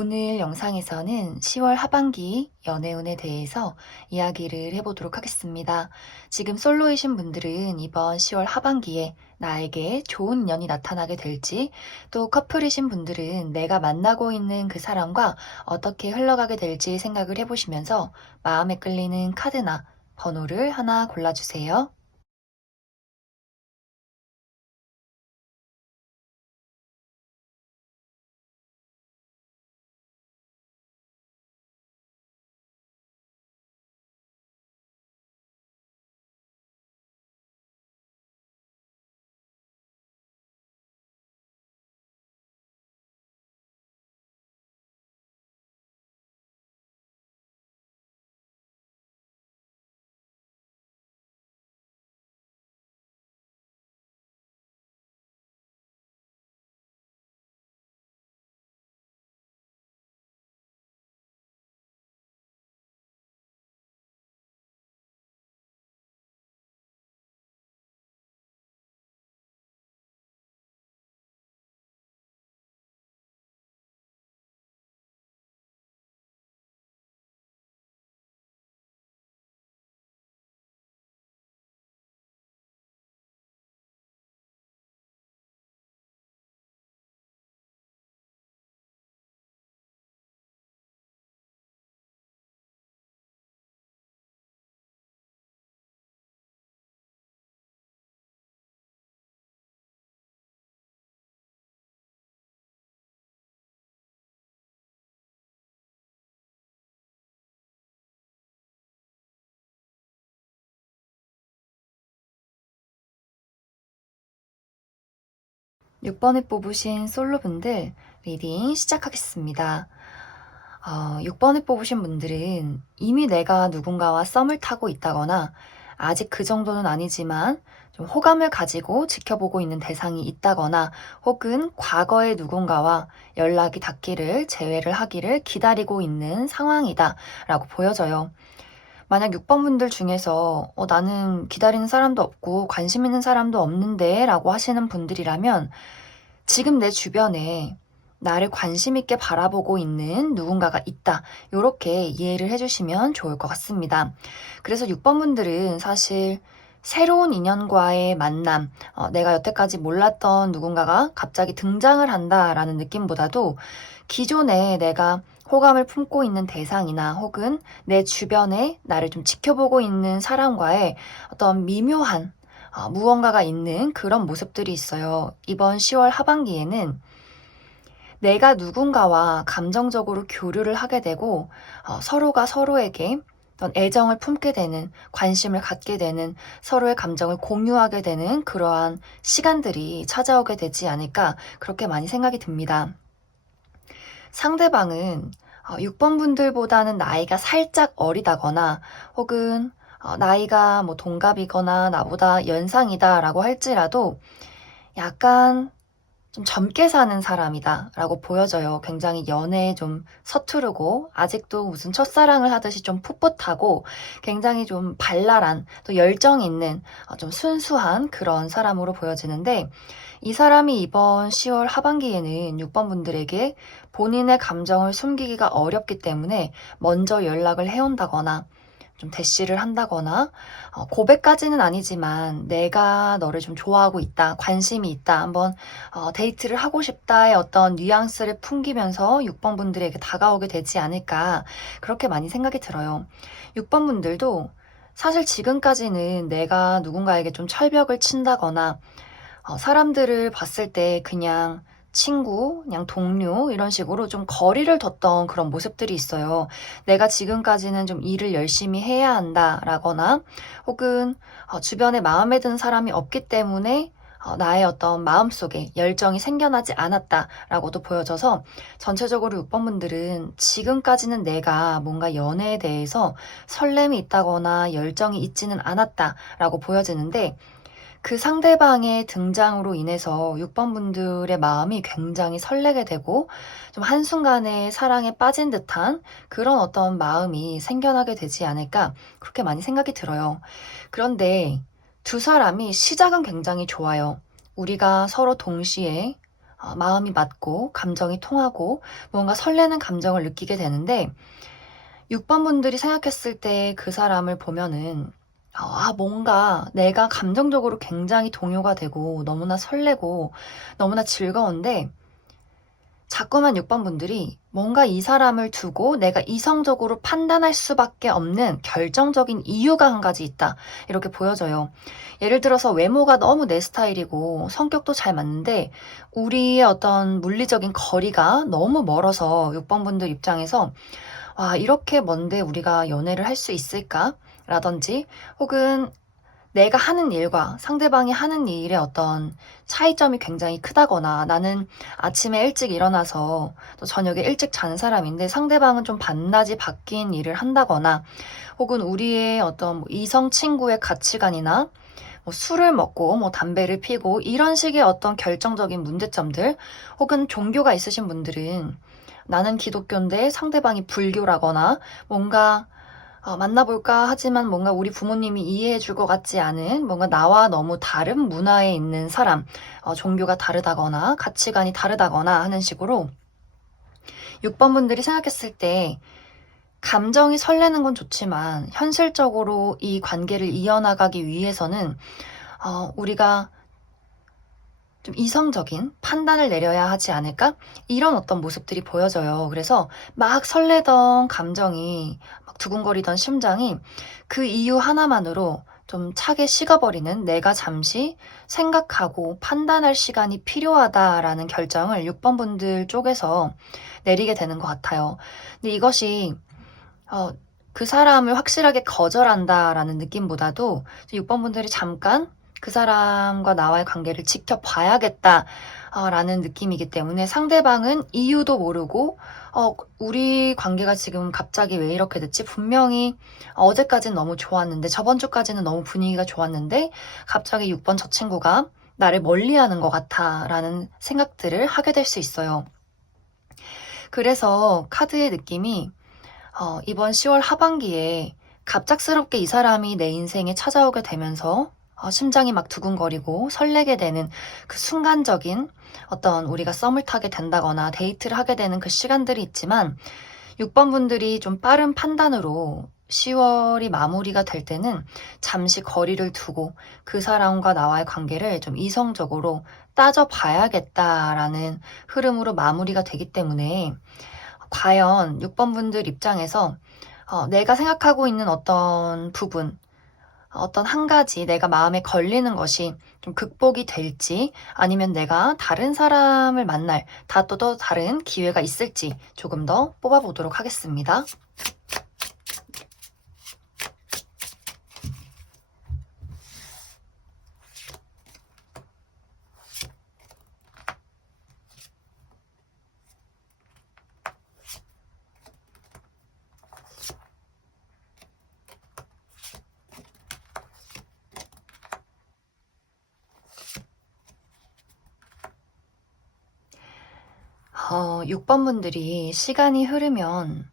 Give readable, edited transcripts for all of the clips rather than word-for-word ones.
오늘 영상에서는 10월 하반기 연애운에 대해서 이야기를 해보도록 하겠습니다. 지금 솔로이신 분들은 이번 10월 하반기에 나에게 좋은 인연이 나타나게 될지, 또 커플이신 분들은 내가 만나고 있는 그 사람과 어떻게 흘러가게 될지 생각을 해보시면서 마음에 끌리는 카드나 번호를 하나 골라주세요. 6번을 뽑으신 솔로분들 리딩 시작하겠습니다. 6번을 뽑으신 분들은 이미 내가 누군가와 썸을 타고 있다거나 아직 그 정도는 아니지만 좀 호감을 가지고 지켜보고 있는 대상이 있다거나 혹은 과거의 누군가와 연락이 닿기를 재회를 하기를 기다리고 있는 상황이다 라고 보여져요. 만약 6번 분들 중에서 나는 기다리는 사람도 없고 관심 있는 사람도 없는데 라고 하시는 분들이라면 지금 내 주변에 나를 관심 있게 바라보고 있는 누군가가 있다. 이렇게 이해를 해주시면 좋을 것 같습니다. 그래서 6번 분들은 사실 새로운 인연과의 만남, 내가 여태까지 몰랐던 누군가가 갑자기 등장을 한다라는 느낌보다도 기존에 내가 호감을 품고 있는 대상이나 혹은 내 주변에 나를 좀 지켜보고 있는 사람과의 어떤 미묘한 무언가가 있는 그런 모습들이 있어요. 이번 10월 하반기에는 내가 누군가와 감정적으로 교류를 하게 되고 서로가 서로에게 어떤 애정을 품게 되는, 관심을 갖게 되는, 서로의 감정을 공유하게 되는 그러한 시간들이 찾아오게 되지 않을까 그렇게 많이 생각이 듭니다. 상대방은 6번 분들보다는 나이가 살짝 어리다거나 혹은 나이가 뭐 동갑이거나 나보다 연상이다라고 할지라도 약간 좀 젊게 사는 사람이다 라고 보여져요. 굉장히 연애에 좀 서투르고 아직도 무슨 첫사랑을 하듯이 좀 풋풋하고 굉장히 좀 발랄한 또 열정 있는 좀 순수한 그런 사람으로 보여지는데 이 사람이 이번 10월 하반기에는 6번 분들에게 본인의 감정을 숨기기가 어렵기 때문에 먼저 연락을 해온다거나 좀 대시를 한다거나 고백까지는 아니지만 내가 너를 좀 좋아하고 있다, 관심이 있다, 한번 데이트를 하고 싶다의 어떤 뉘앙스를 풍기면서 6번 분들에게 다가오게 되지 않을까 그렇게 많이 생각이 들어요. 6번 분들도 사실 지금까지는 내가 누군가에게 좀 철벽을 친다거나 사람들을 봤을 때 그냥 친구, 그냥 동료 이런 식으로 좀 거리를 뒀던 그런 모습들이 있어요. 내가 지금까지는 좀 일을 열심히 해야 한다라거나 혹은 주변에 마음에 드는 사람이 없기 때문에 나의 어떤 마음속에 열정이 생겨나지 않았다라고도 보여져서 전체적으로 6번 분들은 지금까지는 내가 뭔가 연애에 대해서 설렘이 있다거나 열정이 있지는 않았다라고 보여지는데 그 상대방의 등장으로 인해서 6번 분들의 마음이 굉장히 설레게 되고 좀 한순간에 사랑에 빠진 듯한 그런 어떤 마음이 생겨나게 되지 않을까 그렇게 많이 생각이 들어요. 그런데 두 사람이 시작은 굉장히 좋아요. 우리가 서로 동시에 마음이 맞고 감정이 통하고 뭔가 설레는 감정을 느끼게 되는데 6번 분들이 생각했을 때 그 사람을 보면은 뭔가 내가 감정적으로 굉장히 동요가 되고 너무나 설레고 너무나 즐거운데 자꾸만 6번 분들이 뭔가 이 사람을 두고 내가 이성적으로 판단할 수밖에 없는 결정적인 이유가 한 가지 있다. 이렇게 보여져요. 예를 들어서 외모가 너무 내 스타일이고 성격도 잘 맞는데 우리의 어떤 물리적인 거리가 너무 멀어서 6번 분들 입장에서 이렇게 먼데 우리가 연애를 할 수 있을까? 라든지 혹은 내가 하는 일과 상대방이 하는 일의 어떤 차이점이 굉장히 크다거나 나는 아침에 일찍 일어나서 또 저녁에 일찍 자는 사람인데 상대방은 좀 반나절 바뀐 일을 한다거나 혹은 우리의 어떤 이성 친구의 가치관이나 술을 먹고 담배를 피고 이런 식의 어떤 결정적인 문제점들 혹은 종교가 있으신 분들은 나는 기독교인데 상대방이 불교라거나 뭔가 만나볼까 하지만 뭔가 우리 부모님이 이해해줄 것 같지 않은 뭔가 나와 너무 다른 문화에 있는 사람, 종교가 다르다거나 가치관이 다르다거나 하는 식으로 6번 분들이 생각했을 때 감정이 설레는 건 좋지만 현실적으로 이 관계를 이어나가기 위해서는 우리가 좀 이성적인 판단을 내려야 하지 않을까? 이런 어떤 모습들이 보여져요. 그래서 막 설레던 감정이 막 두근거리던 심장이 그 이유 하나만으로 좀 차게 식어버리는 내가 잠시 생각하고 판단할 시간이 필요하다라는 결정을 6번 분들 쪽에서 내리게 되는 것 같아요. 근데 이것이 그 사람을 확실하게 거절한다라는 느낌보다도 6번 분들이 잠깐 그 사람과 나와의 관계를 지켜봐야겠다 라는 느낌이기 때문에 상대방은 이유도 모르고 우리 관계가 지금 갑자기 왜 이렇게 됐지? 분명히 어제까지는 너무 좋았는데 저번 주까지는 너무 분위기가 좋았는데 갑자기 6번 저 친구가 나를 멀리하는 것 같아 라는 생각들을 하게 될 수 있어요. 그래서 카드의 느낌이 이번 10월 하반기에 갑작스럽게 이 사람이 내 인생에 찾아오게 되면서 심장이 막 두근거리고 설레게 되는 그 순간적인 어떤 우리가 썸을 타게 된다거나 데이트를 하게 되는 그 시간들이 있지만 6번 분들이 좀 빠른 판단으로 10월이 마무리가 될 때는 잠시 거리를 두고 그 사람과 나와의 관계를 좀 이성적으로 따져봐야겠다라는 흐름으로 마무리가 되기 때문에 과연 6번 분들 입장에서 내가 생각하고 있는 어떤 부분, 어떤 한 가지 내가 마음에 걸리는 것이 좀 극복이 될지 아니면 내가 다른 사람을 만날 또 다른 기회가 있을지 조금 더 뽑아보도록 하겠습니다. 6번 분들이 시간이 흐르면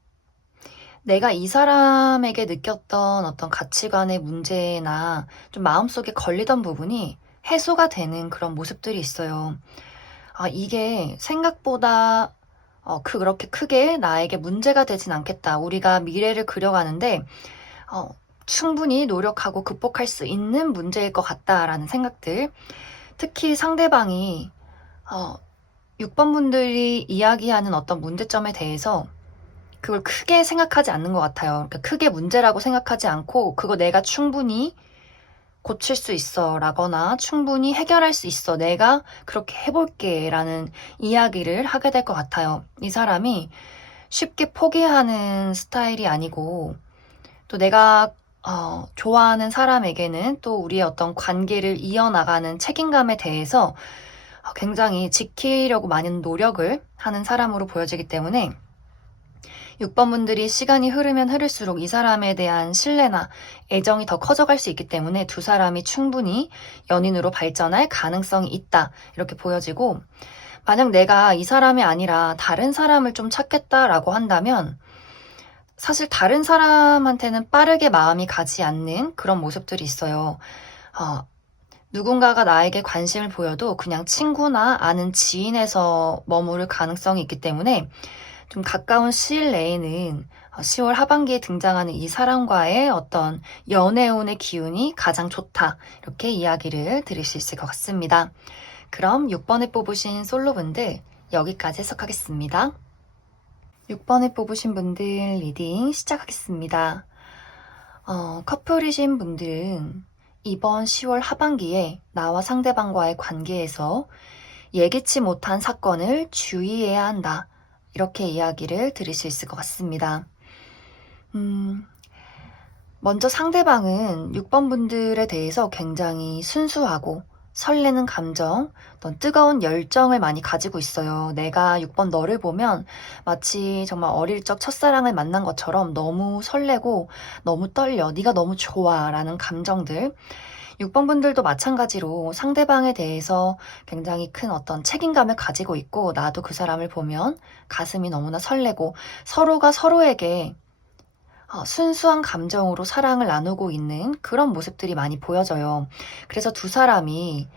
내가 이 사람에게 느꼈던 어떤 가치관의 문제나 좀 마음속에 걸리던 부분이 해소가 되는 그런 모습들이 있어요. 이게 생각보다 그렇게 크게 나에게 문제가 되진 않겠다. 우리가 미래를 그려가는데 충분히 노력하고 극복할 수 있는 문제일 것 같다라는 생각들. 특히 상대방이 6번 분들이 이야기하는 어떤 문제점에 대해서 그걸 크게 생각하지 않는 것 같아요. 그러니까 크게 문제라고 생각하지 않고 그거 내가 충분히 고칠 수 있어 라거나 충분히 해결할 수 있어. 내가 그렇게 해볼게 라는 이야기를 하게 될 것 같아요. 이 사람이 쉽게 포기하는 스타일이 아니고 또 내가 좋아하는 사람에게는 또 우리의 어떤 관계를 이어나가는 책임감에 대해서 굉장히 지키려고 많은 노력을 하는 사람으로 보여지기 때문에 6번 분들이 시간이 흐르면 흐를수록 이 사람에 대한 신뢰나 애정이 더 커져갈 수 있기 때문에 두 사람이 충분히 연인으로 발전할 가능성이 있다. 이렇게 보여지고 만약 내가 이 사람이 아니라 다른 사람을 좀 찾겠다라고 한다면 사실 다른 사람한테는 빠르게 마음이 가지 않는 그런 모습들이 있어요. 누군가가 나에게 관심을 보여도 그냥 친구나 아는 지인에서 머무를 가능성이 있기 때문에 좀 가까운 시일 내에는 10월 하반기에 등장하는 이 사람과의 어떤 연애운의 기운이 가장 좋다. 이렇게 이야기를 드릴 수 있을 것 같습니다. 그럼 6번에 뽑으신 솔로분들 여기까지 해석하겠습니다. 6번에 뽑으신 분들 리딩 시작하겠습니다. 커플이신 분들은 이번 10월 하반기에 나와 상대방과의 관계에서 예기치 못한 사건을 주의해야 한다. 이렇게 이야기를 드릴 수 있을 것 같습니다. 먼저 상대방은 6번 분들에 대해서 굉장히 순수하고 설레는 감정, 어떤 뜨거운 열정을 많이 가지고 있어요. 내가 6번 너를 보면 마치 정말 어릴 적 첫사랑을 만난 것처럼 너무 설레고 너무 떨려. 네가 너무 좋아. 라는 감정들. 6번 분들도 마찬가지로 상대방에 대해서 굉장히 큰 어떤 책임감을 가지고 있고 나도 그 사람을 보면 가슴이 너무나 설레고 서로가 서로에게 순수한 감정으로 사랑을 나누고 있는 그런 모습들이 많이 보여져요. 그래서 두 사람이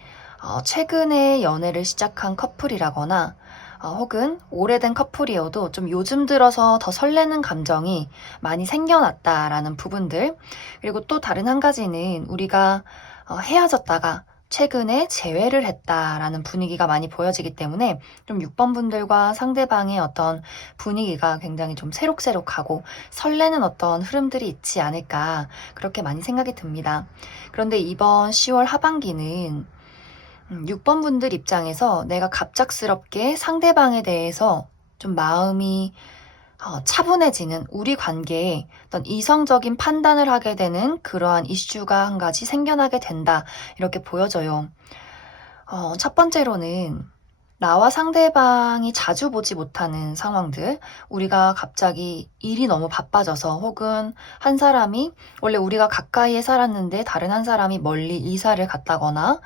최근에 연애를 시작한 커플이라거나 혹은 오래된 커플이어도 좀 요즘 들어서 더 설레는 감정이 많이 생겨났다라는 부분들. 그리고 또 다른 한 가지는 우리가 헤어졌다가 최근에 재회를 했다라는 분위기가 많이 보여지기 때문에 좀 6번 분들과 상대방의 어떤 분위기가 굉장히 좀 새록새록하고 설레는 어떤 흐름들이 있지 않을까 그렇게 많이 생각이 듭니다. 그런데 이번 10월 하반기는 6번 분들 입장에서 내가 갑작스럽게 상대방에 대해서 좀 마음이 차분해지는 우리 관계에 어떤 이성적인 판단을 하게 되는 그러한 이슈가 한 가지 생겨나게 된다. 이렇게 보여져요. 첫 번째로는 나와 상대방이 자주 보지 못하는 상황들, 우리가 갑자기 일이 너무 바빠져서 혹은 한 사람이 원래 우리가 가까이에 살았는데 다른 한 사람이 멀리 이사를 갔다거나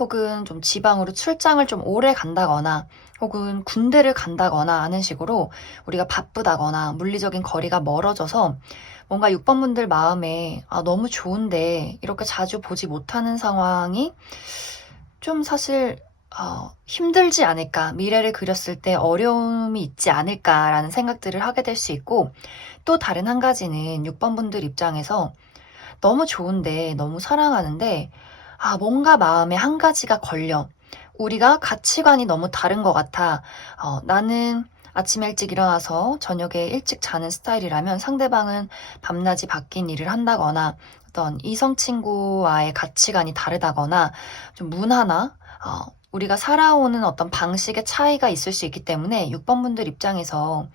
혹은 좀 지방으로 출장을 좀 오래 간다거나 혹은 군대를 간다거나 하는 식으로 우리가 바쁘다거나 물리적인 거리가 멀어져서 뭔가 6번 분들 마음에 너무 좋은데 이렇게 자주 보지 못하는 상황이 좀 사실 힘들지 않을까, 미래를 그렸을 때 어려움이 있지 않을까라는 생각들을 하게 될 수 있고 또 다른 한 가지는 6번 분들 입장에서 너무 좋은데 너무 사랑하는데 뭔가 마음에 한 가지가 걸려. 우리가 가치관이 너무 다른 것 같아. 나는 아침에 일찍 일어나서 저녁에 일찍 자는 스타일이라면 상대방은 밤낮이 바뀐 일을 한다거나 어떤 이성 친구와의 가치관이 다르다거나 좀 문화나 우리가 살아오는 어떤 방식의 차이가 있을 수 있기 때문에 6번 분들 입장에서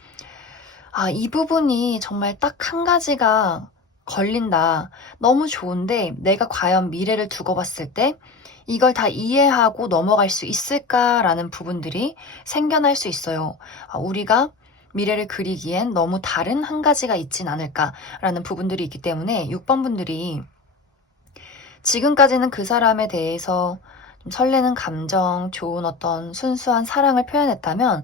이 부분이 정말 딱 한 가지가 걸린다. 너무 좋은데 내가 과연 미래를 두고 봤을 때 이걸 다 이해하고 넘어갈 수 있을까라는 부분들이 생겨날 수 있어요. 우리가 미래를 그리기엔 너무 다른 한 가지가 있진 않을까라는 부분들이 있기 때문에 6번 분들이 지금까지는 그 사람에 대해서 좀 설레는 감정, 좋은 어떤 순수한 사랑을 표현했다면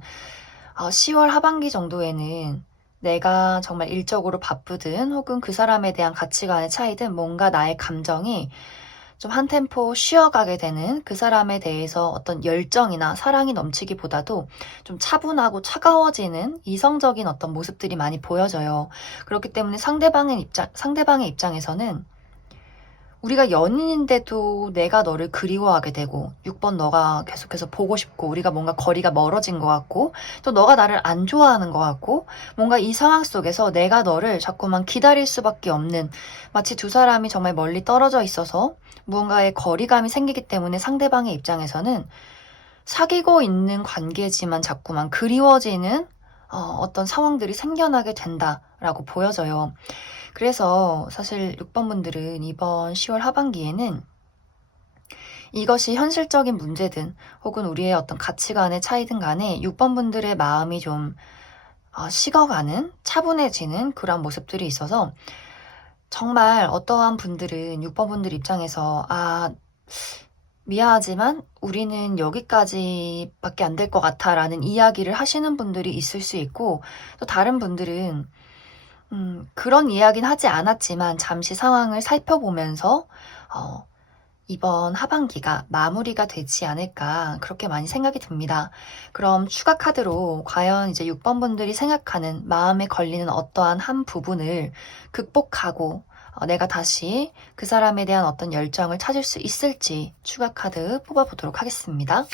10월 하반기 정도에는 내가 정말 일적으로 바쁘든 혹은 그 사람에 대한 가치관의 차이든 뭔가 나의 감정이 좀 한 템포 쉬어가게 되는 그 사람에 대해서 어떤 열정이나 사랑이 넘치기보다도 좀 차분하고 차가워지는 이성적인 어떤 모습들이 많이 보여져요. 그렇기 때문에 상대방의 입장에서는 우리가 연인인데도 내가 너를 그리워하게 되고 6번 너가 계속해서 보고 싶고 우리가 뭔가 거리가 멀어진 것 같고 또 너가 나를 안 좋아하는 것 같고 뭔가 이 상황 속에서 내가 너를 자꾸만 기다릴 수밖에 없는 마치 두 사람이 정말 멀리 떨어져 있어서 무언가의 거리감이 생기기 때문에 상대방의 입장에서는 사귀고 있는 관계지만 자꾸만 그리워지는 어떤 상황들이 생겨나게 된다라고 보여져요. 그래서 사실 6번 분들은 이번 10월 하반기에는 이것이 현실적인 문제든 혹은 우리의 어떤 가치관의 차이든 간에 6번 분들의 마음이 좀 식어가는, 차분해지는 그런 모습들이 있어서 정말 어떠한 분들은 6번 분들 입장에서 미안하지만 우리는 여기까지밖에 안 될 것 같아 라는 이야기를 하시는 분들이 있을 수 있고 또 다른 분들은 그런 이야기는 하지 않았지만 잠시 상황을 살펴보면서 이번 하반기가 마무리가 되지 않을까 그렇게 많이 생각이 듭니다. 그럼 추가 카드로 과연 이제 6번 분들이 생각하는 마음에 걸리는 어떠한 한 부분을 극복하고 내가 다시 그 사람에 대한 어떤 열정을 찾을 수 있을지 추가 카드 뽑아보도록 하겠습니다.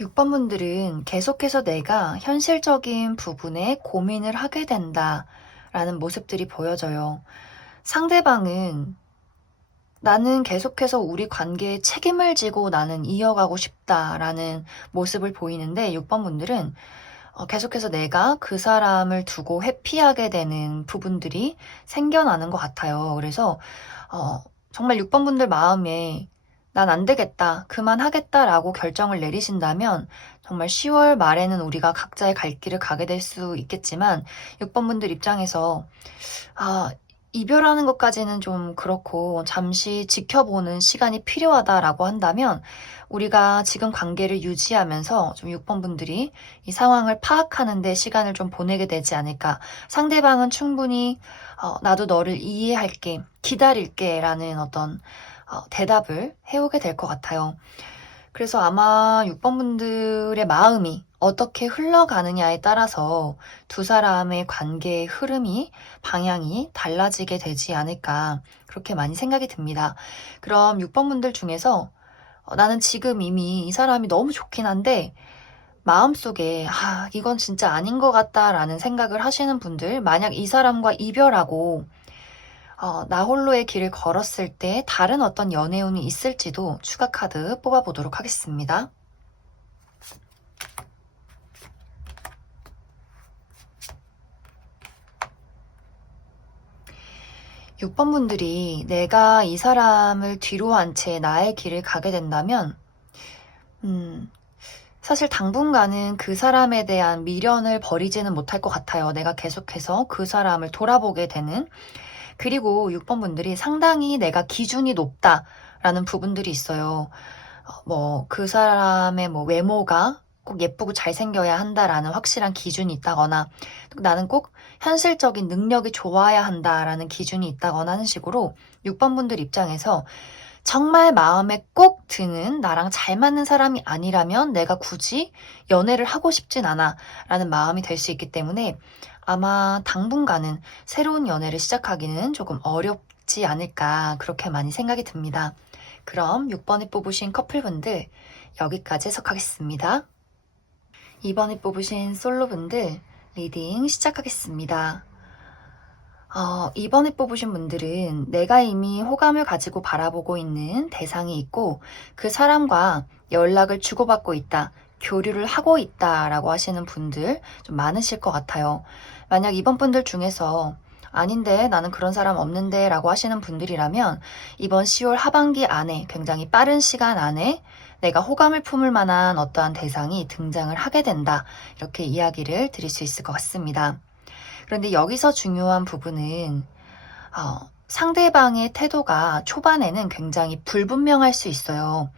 6번 분들은 계속해서 내가 현실적인 부분에 고민을 하게 된다라는 모습들이 보여져요. 상대방은 나는 계속해서 우리 관계에 책임을 지고 나는 이어가고 싶다라는 모습을 보이는데 6번 분들은 계속해서 내가 그 사람을 두고 회피하게 되는 부분들이 생겨나는 것 같아요. 그래서 정말 6번 분들 마음에 난 안 되겠다, 그만하겠다라고 결정을 내리신다면 정말 10월 말에는 우리가 각자의 갈 길을 가게 될 수 있겠지만 6번 분들 입장에서 이별하는 것까지는 좀 그렇고 잠시 지켜보는 시간이 필요하다라고 한다면 우리가 지금 관계를 유지하면서 좀 6번 분들이 이 상황을 파악하는 데 시간을 좀 보내게 되지 않을까. 상대방은 충분히 나도 너를 이해할게, 기다릴게 라는 어떤 대답을 해오게 될 것 같아요. 그래서 아마 6번 분들의 마음이 어떻게 흘러가느냐에 따라서 두 사람의 관계의 흐름이, 방향이 달라지게 되지 않을까 그렇게 많이 생각이 듭니다. 그럼 6번 분들 중에서 나는 지금 이미 이 사람이 너무 좋긴 한데 마음속에 이건 진짜 아닌 것 같다라는 생각을 하시는 분들, 만약 이 사람과 이별하고 나 홀로의 길을 걸었을 때 다른 어떤 연애운이 있을지도 추가 카드 뽑아보도록 하겠습니다. 6번 분들이 내가 이 사람을 뒤로 한 채 나의 길을 가게 된다면 사실 당분간은 그 사람에 대한 미련을 버리지는 못할 것 같아요. 내가 계속해서 그 사람을 돌아보게 되는. 그리고 6번 분들이 상당히 내가 기준이 높다라는 부분들이 있어요. 그 사람의 외모가 꼭 예쁘고 잘생겨야 한다라는 확실한 기준이 있다거나 나는 꼭 현실적인 능력이 좋아야 한다라는 기준이 있다거나 하는 식으로 6번 분들 입장에서 정말 마음에 꼭 드는 나랑 잘 맞는 사람이 아니라면 내가 굳이 연애를 하고 싶진 않아 라는 마음이 될 수 있기 때문에 아마 당분간은 새로운 연애를 시작하기는 조금 어렵지 않을까 그렇게 많이 생각이 듭니다. 그럼 6번에 뽑으신 커플분들 여기까지 해석하겠습니다. 2번에 뽑으신 솔로분들 리딩 시작하겠습니다. 2번에 뽑으신 분들은 내가 이미 호감을 가지고 바라보고 있는 대상이 있고 그 사람과 연락을 주고받고 있다, 교류를 하고 있다라고 하시는 분들 좀 많으실 것 같아요. 만약 2번 분들 중에서 아닌데 나는 그런 사람 없는데 라고 하시는 분들이라면 이번 10월 하반기 안에 굉장히 빠른 시간 안에 내가 호감을 품을 만한 어떠한 대상이 등장을 하게 된다. 이렇게 이야기를 드릴 수 있을 것 같습니다. 그런데 여기서 중요한 부분은 상대방의 태도가 초반에는 굉장히 불분명할 수 있어요.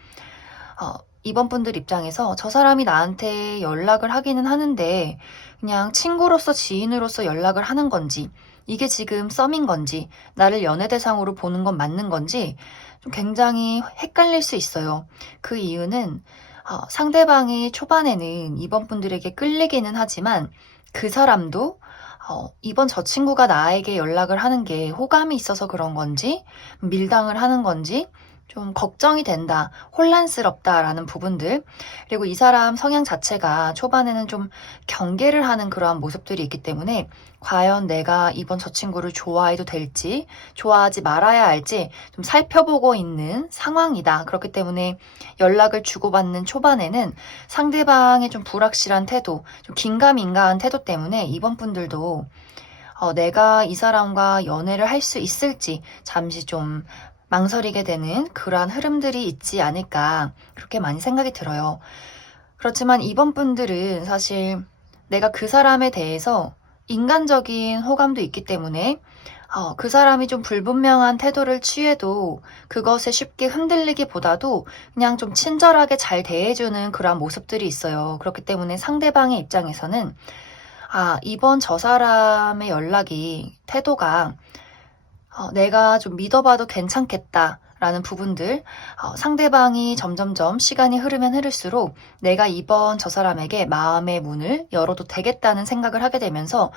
이번 분들 입장에서 저 사람이 나한테 연락을 하기는 하는데 그냥 친구로서 지인으로서 연락을 하는 건지 이게 지금 썸인 건지 나를 연애 대상으로 보는 건 맞는 건지 좀 굉장히 헷갈릴 수 있어요. 그 이유는 상대방이 초반에는 이번 분들에게 끌리기는 하지만 그 사람도 이번 저 친구가 나에게 연락을 하는 게 호감이 있어서 그런 건지 밀당을 하는 건지 좀 걱정이 된다, 혼란스럽다라는 부분들, 그리고 이 사람 성향 자체가 초반에는 좀 경계를 하는 그러한 모습들이 있기 때문에 과연 내가 이번 저 친구를 좋아해도 될지, 좋아하지 말아야 할지 좀 살펴보고 있는 상황이다. 그렇기 때문에 연락을 주고받는 초반에는 상대방의 좀 불확실한 태도, 좀 긴가민가한 태도 때문에 이번 분들도 내가 이 사람과 연애를 할 수 있을지 잠시 좀 망설이게 되는 그러한 흐름들이 있지 않을까 그렇게 많이 생각이 들어요. 그렇지만 이번 분들은 사실 내가 그 사람에 대해서 인간적인 호감도 있기 때문에 그 사람이 좀 불분명한 태도를 취해도 그것에 쉽게 흔들리기보다도 그냥 좀 친절하게 잘 대해주는 그러한 모습들이 있어요. 그렇기 때문에 상대방의 입장에서는 이번 저 사람의 연락이 태도가 내가 좀 믿어봐도 괜찮겠다. 라는 부분들, 상대방이 점점점 시간이 흐르면 흐를수록 내가 이번 저 사람에게 마음의 문을 열어도 되겠다는 생각을 하게 되면서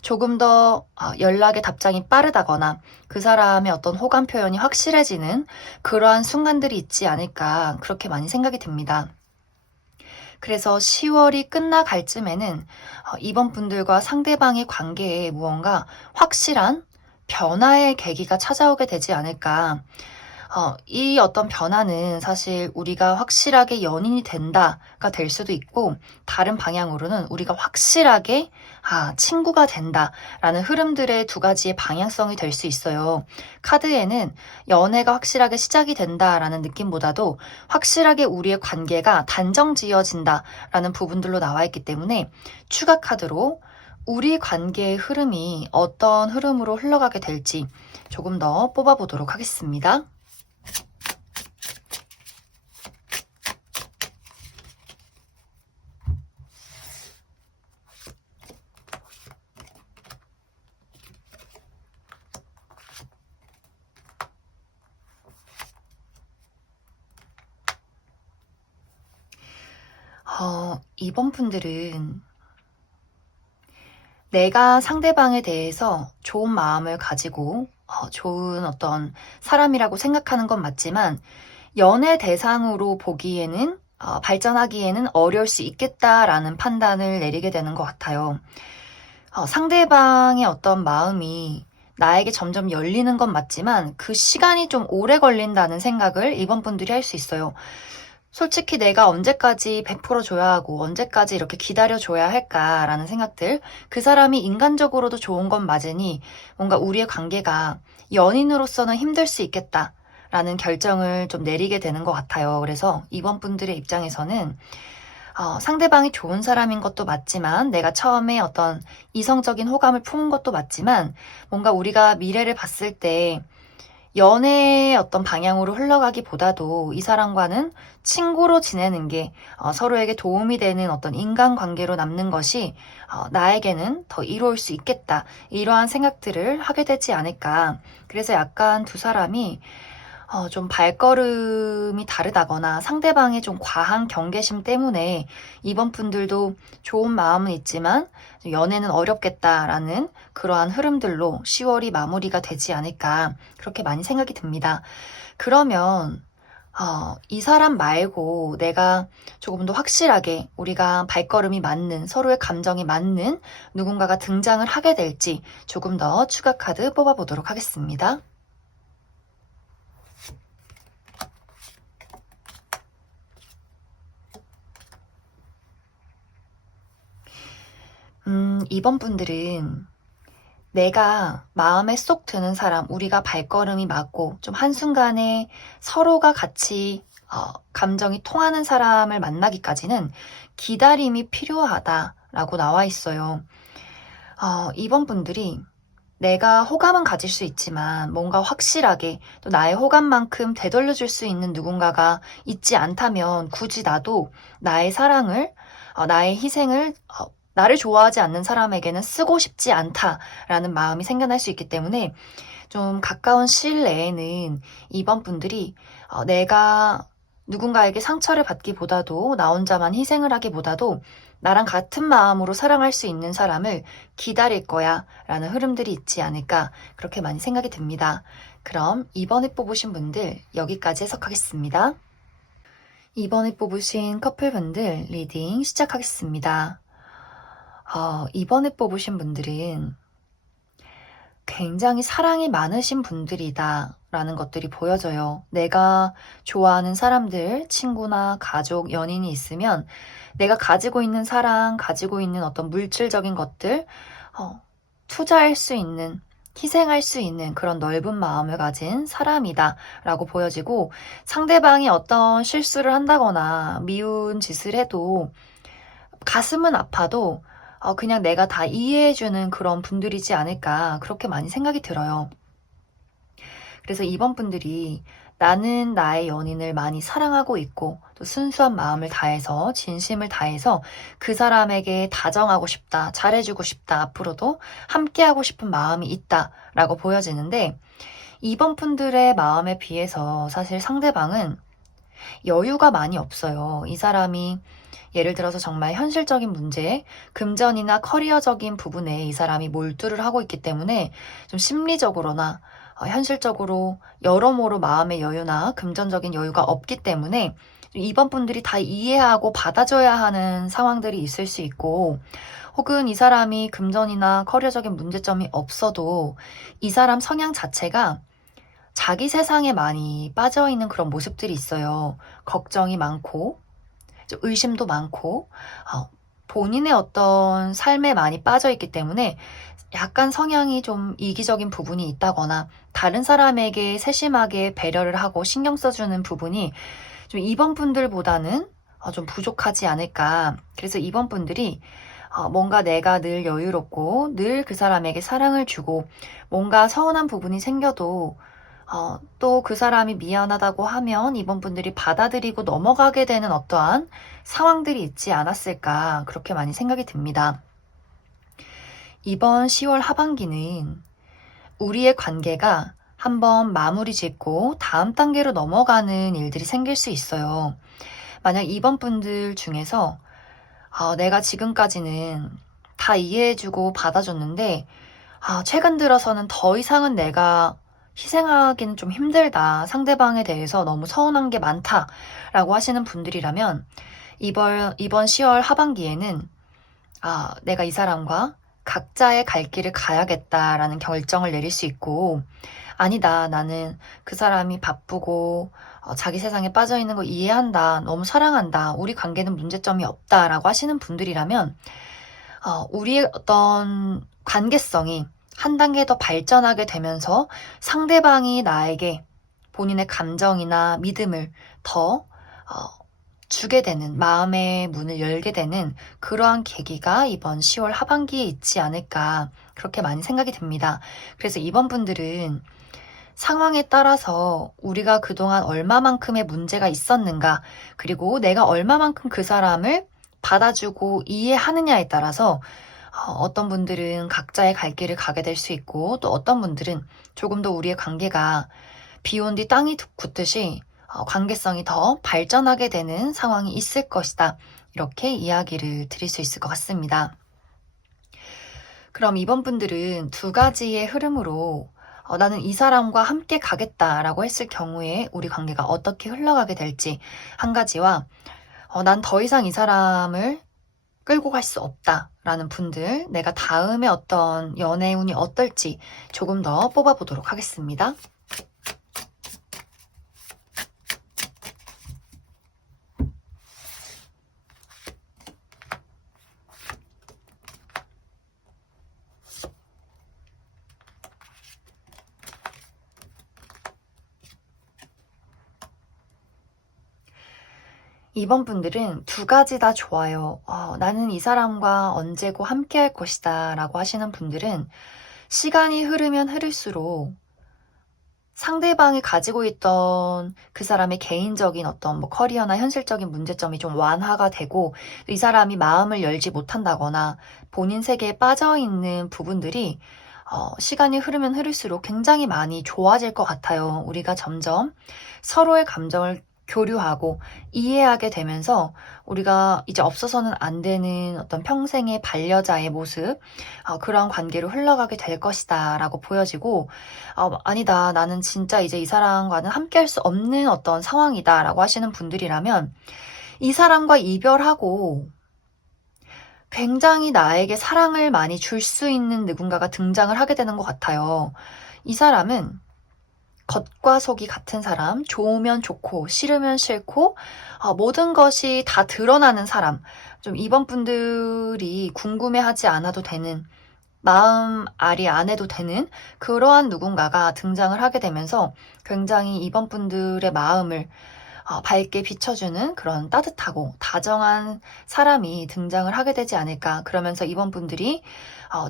조금 더 연락의 답장이 빠르다거나 그 사람의 어떤 호감 표현이 확실해지는 그러한 순간들이 있지 않을까 그렇게 많이 생각이 듭니다. 그래서 10월이 끝나갈 쯤에는 이번 분들과 상대방의 관계에 무언가 확실한 변화의 계기가 찾아오게 되지 않을까. 이 어떤 변화는 사실 우리가 확실하게 연인이 된다가 될 수도 있고, 다른 방향으로는 우리가 확실하게 친구가 된다라는 흐름들의 두 가지의 방향성이 될 수 있어요. 카드에는 연애가 확실하게 시작이 된다라는 느낌보다도 확실하게 우리의 관계가 단정 지어진다라는 부분들로 나와 있기 때문에 추가 카드로 우리 관계의 흐름이 어떤 흐름으로 흘러가게 될지 조금 더 뽑아보도록 하겠습니다. 이번 분들은 내가 상대방에 대해서 좋은 마음을 가지고 좋은 어떤 사람이라고 생각하는 건 맞지만 연애 대상으로 보기에는 발전하기에는 어려울 수 있겠다라는 판단을 내리게 되는 것 같아요. 상대방의 어떤 마음이 나에게 점점 열리는 건 맞지만 그 시간이 좀 오래 걸린다는 생각을 이번 분들이 할 수 있어요. 솔직히 내가 언제까지 100% 줘야 하고 언제까지 이렇게 기다려줘야 할까라는 생각들, 그 사람이 인간적으로도 좋은 건 맞으니 뭔가 우리의 관계가 연인으로서는 힘들 수 있겠다라는 결정을 좀 내리게 되는 것 같아요. 그래서 이번 분들의 입장에서는 상대방이 좋은 사람인 것도 맞지만 내가 처음에 어떤 이성적인 호감을 품은 것도 맞지만 뭔가 우리가 미래를 봤을 때 연애의 어떤 방향으로 흘러가기보다도 이 사람과는 친구로 지내는 게 서로에게 도움이 되는 어떤 인간관계로 남는 것이 나에게는 더 이로울 수 있겠다. 이러한 생각들을 하게 되지 않을까. 그래서 약간 두 사람이 좀 발걸음이 다르다거나 상대방의 좀 과한 경계심 때문에 이번 분들도 좋은 마음은 있지만 연애는 어렵겠다라는 그러한 흐름들로 10월이 마무리가 되지 않을까 그렇게 많이 생각이 듭니다. 그러면 이 사람 말고 내가 조금 더 확실하게 우리가 발걸음이 맞는 서로의 감정이 맞는 누군가가 등장을 하게 될지 조금 더 추가 카드 뽑아보도록 하겠습니다. 이번 분들은 내가 마음에 쏙 드는 사람, 우리가 발걸음이 맞고 좀 한순간에 서로가 같이 감정이 통하는 사람을 만나기까지는 기다림이 필요하다라고 나와 있어요. 이번 분들이 내가 호감은 가질 수 있지만 뭔가 확실하게 또 나의 호감만큼 되돌려줄 수 있는 누군가가 있지 않다면 굳이 나도 나의 사랑을, 나의 희생을 나를 좋아하지 않는 사람에게는 쓰고 싶지 않다라는 마음이 생겨날 수 있기 때문에 좀 가까운 시일 내에는 이번 분들이 내가 누군가에게 상처를 받기보다도 나 혼자만 희생을 하기보다도 나랑 같은 마음으로 사랑할 수 있는 사람을 기다릴 거야 라는 흐름들이 있지 않을까 그렇게 많이 생각이 듭니다. 그럼 이번에 뽑으신 분들 여기까지 해석하겠습니다. 이번에 뽑으신 커플분들 리딩 시작하겠습니다. 이번에 뽑으신 분들은 굉장히 사랑이 많으신 분들이다 라는 것들이 보여져요. 내가 좋아하는 사람들, 친구나 가족, 연인이 있으면 내가 가지고 있는 사랑, 가지고 있는 어떤 물질적인 것들, 투자할 수 있는, 희생할 수 있는 그런 넓은 마음을 가진 사람이다 라고 보여지고 상대방이 어떤 실수를 한다거나 미운 짓을 해도 가슴은 아파도 그냥 내가 다 이해해주는 그런 분들이지 않을까 그렇게 많이 생각이 들어요. 그래서 이번 분들이 나는 나의 연인을 많이 사랑하고 있고 또 순수한 마음을 다해서 진심을 다해서 그 사람에게 다정하고 싶다, 잘해주고 싶다, 앞으로도 함께하고 싶은 마음이 있다라고 보여지는데 이번 분들의 마음에 비해서 사실 상대방은 여유가 많이 없어요. 이 사람이 예를 들어서 정말 현실적인 문제, 금전이나 커리어적인 부분에 이 사람이 몰두를 하고 있기 때문에 좀 심리적으로나 현실적으로 여러모로 마음의 여유나 금전적인 여유가 없기 때문에 이번 분들이 다 이해하고 받아줘야 하는 상황들이 있을 수 있고 혹은 이 사람이 금전이나 커리어적인 문제점이 없어도 이 사람 성향 자체가 자기 세상에 많이 빠져있는 그런 모습들이 있어요. 걱정이 많고 좀 의심도 많고 본인의 어떤 삶에 많이 빠져있기 때문에 약간 성향이 좀 이기적인 부분이 있다거나 다른 사람에게 세심하게 배려를 하고 신경 써주는 부분이 좀 이번 분들보다는 좀 부족하지 않을까. 그래서 이번 분들이 뭔가 내가 늘 여유롭고 늘 그 사람에게 사랑을 주고 뭔가 서운한 부분이 생겨도 또 그 사람이 미안하다고 하면 이번 분들이 받아들이고 넘어가게 되는 어떠한 상황들이 있지 않았을까 그렇게 많이 생각이 듭니다. 이번 10월 하반기는 우리의 관계가 한번 마무리 짓고 다음 단계로 넘어가는 일들이 생길 수 있어요. 만약 이번 분들 중에서 내가 지금까지는 다 이해해주고 받아줬는데 최근 들어서는 더 이상은 내가 희생하기는 좀 힘들다. 상대방에 대해서 너무 서운한 게 많다라고 하시는 분들이라면 이번 10월 하반기에는 내가 이 사람과 각자의 갈 길을 가야겠다라는 결정을 내릴 수 있고 아니다. 나는 그 사람이 바쁘고 자기 세상에 빠져있는 거 이해한다. 너무 사랑한다. 우리 관계는 문제점이 없다라고 하시는 분들이라면 우리의 어떤 관계성이 한 단계 더 발전하게 되면서 상대방이 나에게 본인의 감정이나 믿음을 더 주게 되는 마음의 문을 열게 되는 그러한 계기가 이번 10월 하반기에 있지 않을까 그렇게 많이 생각이 듭니다. 그래서 이번 분들은 상황에 따라서 우리가 그동안 얼마만큼의 문제가 있었는가 그리고 내가 얼마만큼 그 사람을 받아주고 이해하느냐에 따라서 어떤 분들은 각자의 갈 길을 가게 될 수 있고 또 어떤 분들은 조금 더 우리의 관계가 비 온 뒤 땅이 굳듯이 관계성이 더 발전하게 되는 상황이 있을 것이다. 이렇게 이야기를 드릴 수 있을 것 같습니다. 그럼 이번 분들은 두 가지의 흐름으로 나는 이 사람과 함께 가겠다라고 했을 경우에 우리 관계가 어떻게 흘러가게 될지 한 가지와 난 더 이상 이 사람을 끌고 갈 수 없다라는 분들, 내가 다음에 어떤 연애 운이 어떨지 조금 더 뽑아보도록 하겠습니다. 이번 분들은 두 가지 다 좋아요. 나는 이 사람과 언제고 함께 할 것이다 라고 하시는 분들은 시간이 흐르면 흐를수록 상대방이 가지고 있던 그 사람의 개인적인 어떤 뭐 커리어나 현실적인 문제점이 좀 완화가 되고 이 사람이 마음을 열지 못한다거나 본인 세계에 빠져있는 부분들이 시간이 흐르면 흐를수록 굉장히 많이 좋아질 것 같아요. 우리가 점점 서로의 감정을 교류하고 이해하게 되면서 우리가 이제 없어서는 안 되는 어떤 평생의 반려자의 모습, 그런 관계로 흘러가게 될 것이다 라고 보여지고 아니다. 나는 진짜 이제 이 사람과는 함께 할 수 없는 어떤 상황이다 라고 하시는 분들이라면 이 사람과 이별하고 굉장히 나에게 사랑을 많이 줄 수 있는 누군가가 등장을 하게 되는 것 같아요. 이 사람은 겉과 속이 같은 사람, 좋으면 좋고 싫으면 싫고 모든 것이 다 드러나는 사람. 좀 이번 분들이 궁금해하지 않아도 되는 마음 알이 안 해도 되는 그러한 누군가가 등장을 하게 되면서 굉장히 이번 분들의 마음을 밝게 비춰주는 그런 따뜻하고 다정한 사람이 등장을 하게 되지 않을까. 그러면서 이번 분들이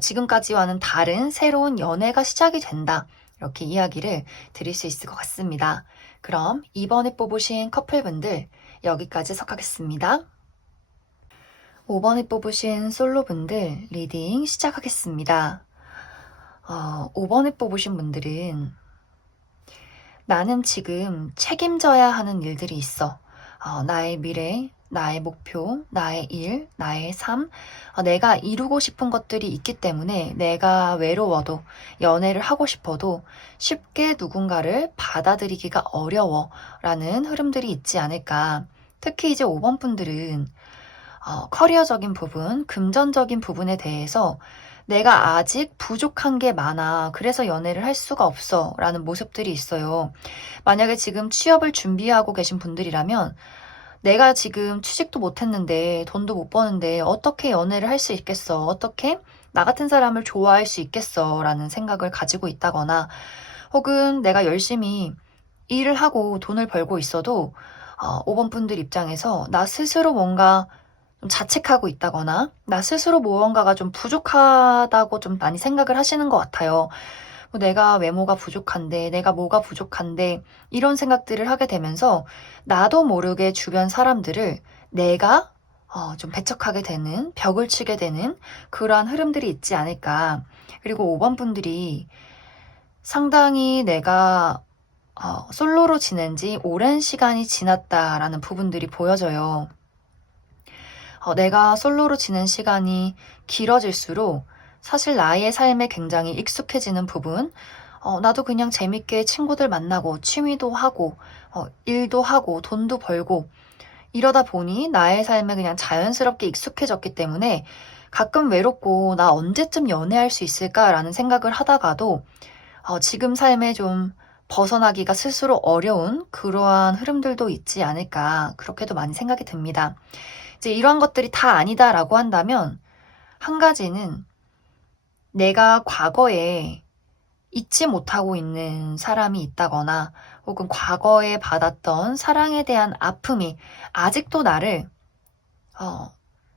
지금까지와는 다른 새로운 연애가 시작이 된다. 이렇게 이야기를 드릴 수 있을 것 같습니다. 그럼 이번에 뽑으신 커플분들 여기까지 석하겠습니다. 5번에 뽑으신 솔로분들 리딩 시작하겠습니다. 5번에 뽑으신 분들은 나는 지금 책임져야 하는 일들이 있어. 나의 미래, 나의 목표, 나의 일, 나의 삶, 내가 이루고 싶은 것들이 있기 때문에 내가 외로워도 연애를 하고 싶어도 쉽게 누군가를 받아들이기가 어려워 라는 흐름들이 있지 않을까. 특히 이제 5번 분들은 커리어적인 부분, 금전적인 부분에 대해서 내가 아직 부족한 게 많아. 그래서 연애를 할 수가 없어. 라는 모습들이 있어요. 만약에 지금 취업을 준비하고 계신 분들이라면 내가 지금 취직도 못했는데 돈도 못 버는데 어떻게 연애를 할 수 있겠어? 어떻게 나 같은 사람을 좋아할 수 있겠어? 라는 생각을 가지고 있다거나 혹은 내가 열심히 일을 하고 돈을 벌고 있어도 5번 분들 입장에서 나 스스로 뭔가 좀 자책하고 있다거나 나 스스로 무언가가 좀 부족하다고 좀 많이 생각을 하시는 것 같아요. 내가 외모가 부족한데, 내가 뭐가 부족한데, 이런 생각들을 하게 되면서 나도 모르게 주변 사람들을 내가 좀 배척하게 되는, 벽을 치게 되는 그러한 흐름들이 있지 않을까. 그리고 5번 분들이 상당히 내가 솔로로 지낸 지 오랜 시간이 지났다라는 부분들이 보여져요. 내가 솔로로 지낸 시간이 길어질수록 사실 나의 삶에 굉장히 익숙해지는 부분, 나도 그냥 재밌게 친구들 만나고 취미도 하고 일도 하고 돈도 벌고 이러다 보니 나의 삶에 그냥 자연스럽게 익숙해졌기 때문에 가끔 외롭고 나 언제쯤 연애할 수 있을까라는 생각을 하다가도 지금 삶에 좀 벗어나기가 스스로 어려운 그러한 흐름들도 있지 않을까 그렇게도 많이 생각이 듭니다. 이제 이러한 것들이 다 아니다라고 한다면 한 가지는 내가 과거에 잊지 못하고 있는 사람이 있다거나 혹은 과거에 받았던 사랑에 대한 아픔이 아직도 나를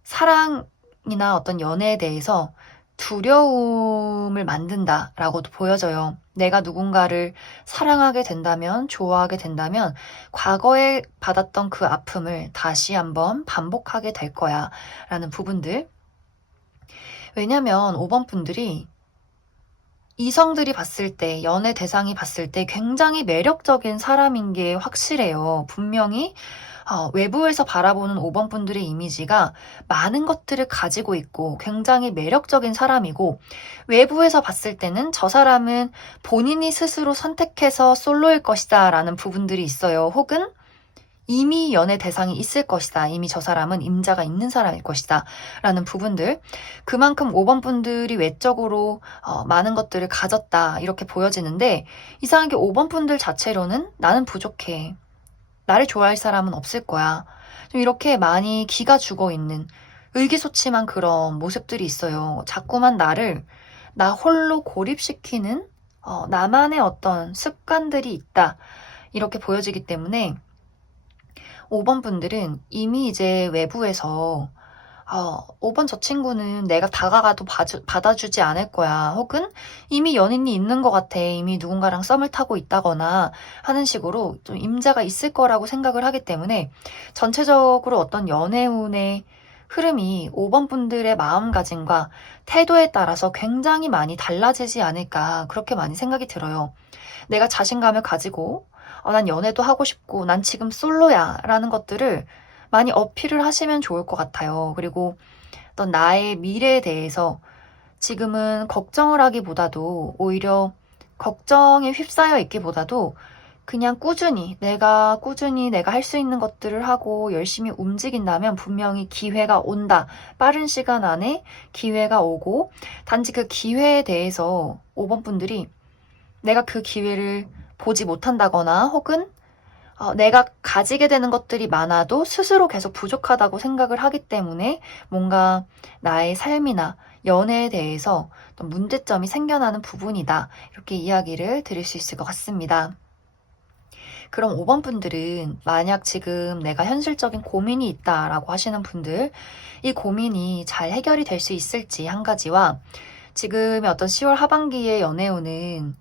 사랑이나 어떤 연애에 대해서 두려움을 만든다라고도 보여져요. 내가 누군가를 사랑하게 된다면, 좋아하게 된다면 과거에 받았던 그 아픔을 다시 한번 반복하게 될 거야 라는 부분들. 왜냐면 5번 분들이 이성들이 봤을 때, 연애 대상이 봤을 때 굉장히 매력적인 사람인 게 확실해요. 분명히 외부에서 바라보는 5번 분들의 이미지가 많은 것들을 가지고 있고 굉장히 매력적인 사람이고 외부에서 봤을 때는 저 사람은 본인이 스스로 선택해서 솔로일 것이다 라는 부분들이 있어요. 혹은 이미 연애 대상이 있을 것이다. 이미 저 사람은 임자가 있는 사람일 것이다. 라는 부분들. 그만큼 5번 분들이 외적으로 많은 것들을 가졌다. 이렇게 보여지는데 이상하게 5번 분들 자체로는 나는 부족해. 나를 좋아할 사람은 없을 거야. 좀 이렇게 많이 기가 죽어 있는 의기소침한 그런 모습들이 있어요. 자꾸만 나 홀로 고립시키는 나만의 어떤 습관들이 있다. 이렇게 보여지기 때문에 5번 분들은 이미 이제 외부에서 5번 저 친구는 내가 다가가도 받아주지 않을 거야. 혹은 이미 연인이 있는 것 같아. 이미 누군가랑 썸을 타고 있다거나 하는 식으로 좀 임자가 있을 거라고 생각을 하기 때문에 전체적으로 어떤 연애운의 흐름이 5번 분들의 마음가짐과 태도에 따라서 굉장히 많이 달라지지 않을까 그렇게 많이 생각이 들어요. 내가 자신감을 가지고 난 연애도 하고 싶고 난 지금 솔로야 라는 것들을 많이 어필을 하시면 좋을 것 같아요. 그리고 어떤 나의 미래에 대해서 지금은 걱정을 하기보다도 오히려 걱정에 휩싸여 있기보다도 그냥 꾸준히 내가 할 수 있는 것들을 하고 열심히 움직인다면 분명히 기회가 온다. 빠른 시간 안에 기회가 오고 단지 그 기회에 대해서 5번 분들이 내가 그 기회를 보지 못한다거나 혹은 내가 가지게 되는 것들이 많아도 스스로 계속 부족하다고 생각을 하기 때문에 뭔가 나의 삶이나 연애에 대해서 어떤 문제점이 생겨나는 부분이다. 이렇게 이야기를 드릴 수 있을 것 같습니다. 그럼 5번 분들은 만약 지금 내가 현실적인 고민이 있다라고 하시는 분들, 이 고민이 잘 해결이 될 수 있을지 한 가지와 지금의 어떤 10월 하반기의 연애운은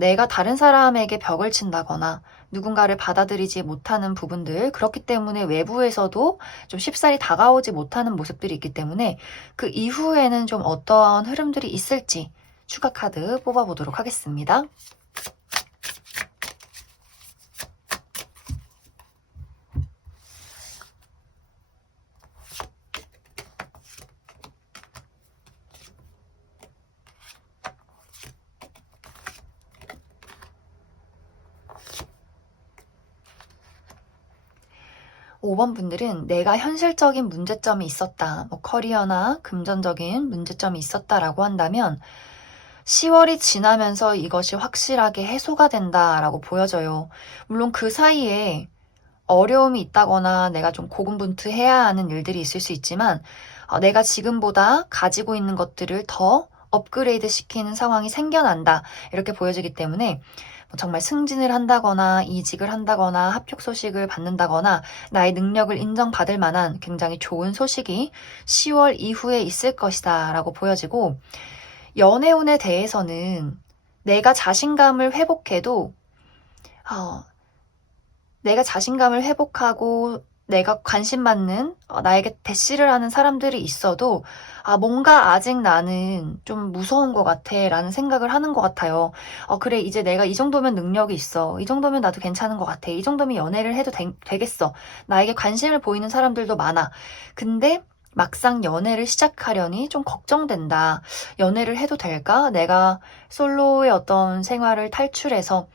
내가 다른 사람에게 벽을 친다거나 누군가를 받아들이지 못하는 부분들, 그렇기 때문에 외부에서도 좀 쉽사리 다가오지 못하는 모습들이 있기 때문에 그 이후에는 좀 어떠한 흐름들이 있을지 추가 카드 뽑아보도록 하겠습니다. 5번 분들은 내가 현실적인 문제점이 있었다, 뭐 커리어나 금전적인 문제점이 있었다라고 한다면 10월이 지나면서 이것이 확실하게 해소가 된다라고 보여져요. 물론 그 사이에 어려움이 있다거나 내가 좀 고군분투해야 하는 일들이 있을 수 있지만 내가 지금보다 가지고 있는 것들을 더 업그레이드 시키는 상황이 생겨난다, 이렇게 보여지기 때문에 정말 승진을 한다거나 이직을 한다거나 합격 소식을 받는다거나 나의 능력을 인정받을 만한 굉장히 좋은 소식이 10월 이후에 있을 것이다 라고 보여지고, 연애운에 대해서는 내가 자신감을 회복해도 내가 자신감을 회복하고 내가 관심 받는 나에게 대시를 하는 사람들이 있어도 뭔가 아직 나는 좀 무서운 것 같아 라는 생각을 하는 것 같아요. 그래, 이제 내가 이 정도면 능력이 있어, 이 정도면 나도 괜찮은 것 같아, 이 정도면 연애를 해도 되겠어, 나에게 관심을 보이는 사람들도 많아. 근데 막상 연애를 시작하려니 좀 걱정된다. 연애를 해도 될까? 내가 솔로의 어떤 생활을 탈출해서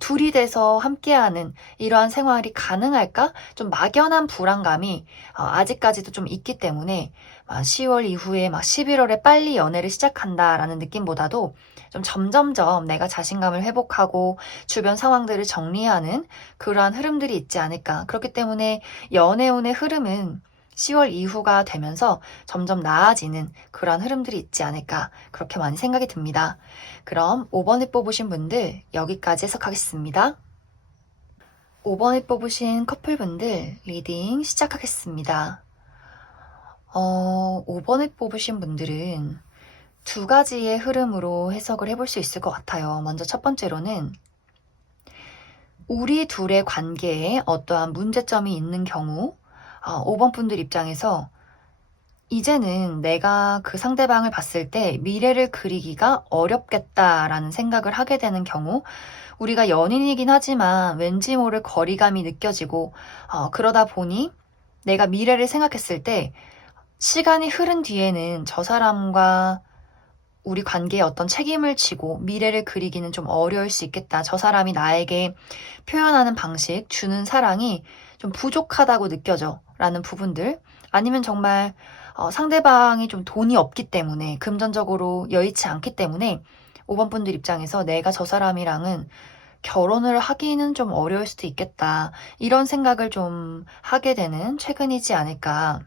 둘이 돼서 함께하는 이러한 생활이 가능할까? 좀 막연한 불안감이 아직까지도 좀 있기 때문에 10월 이후에 11월에 빨리 연애를 시작한다라는 느낌보다도 좀 점점점 내가 자신감을 회복하고 주변 상황들을 정리하는 그러한 흐름들이 있지 않을까. 그렇기 때문에 연애운의 흐름은 10월 이후가 되면서 점점 나아지는 그러한 흐름들이 있지 않을까, 그렇게 많이 생각이 듭니다. 그럼 5번을 뽑으신 분들 여기까지 해석하겠습니다. 5번을 뽑으신 커플분들 리딩 시작하겠습니다. 5번을 뽑으신 분들은 두 가지의 흐름으로 해석을 해볼 수 있을 것 같아요. 먼저 첫 번째로는 우리 둘의 관계에 어떠한 문제점이 있는 경우 5번 분들 입장에서 이제는 내가 그 상대방을 봤을 때 미래를 그리기가 어렵겠다라는 생각을 하게 되는 경우, 우리가 연인이긴 하지만 왠지 모를 거리감이 느껴지고 그러다 보니 내가 미래를 생각했을 때 시간이 흐른 뒤에는 저 사람과 우리 관계에 어떤 책임을 지고 미래를 그리기는 좀 어려울 수 있겠다. 저 사람이 나에게 표현하는 방식, 주는 사랑이 좀 부족하다고 느껴져 라는 부분들, 아니면 정말 상대방이 좀 돈이 없기 때문에 금전적으로 여의치 않기 때문에 5번 분들 입장에서 내가 저 사람이랑은 결혼을 하기는 좀 어려울 수도 있겠다, 이런 생각을 좀 하게 되는 최근이지 않을까.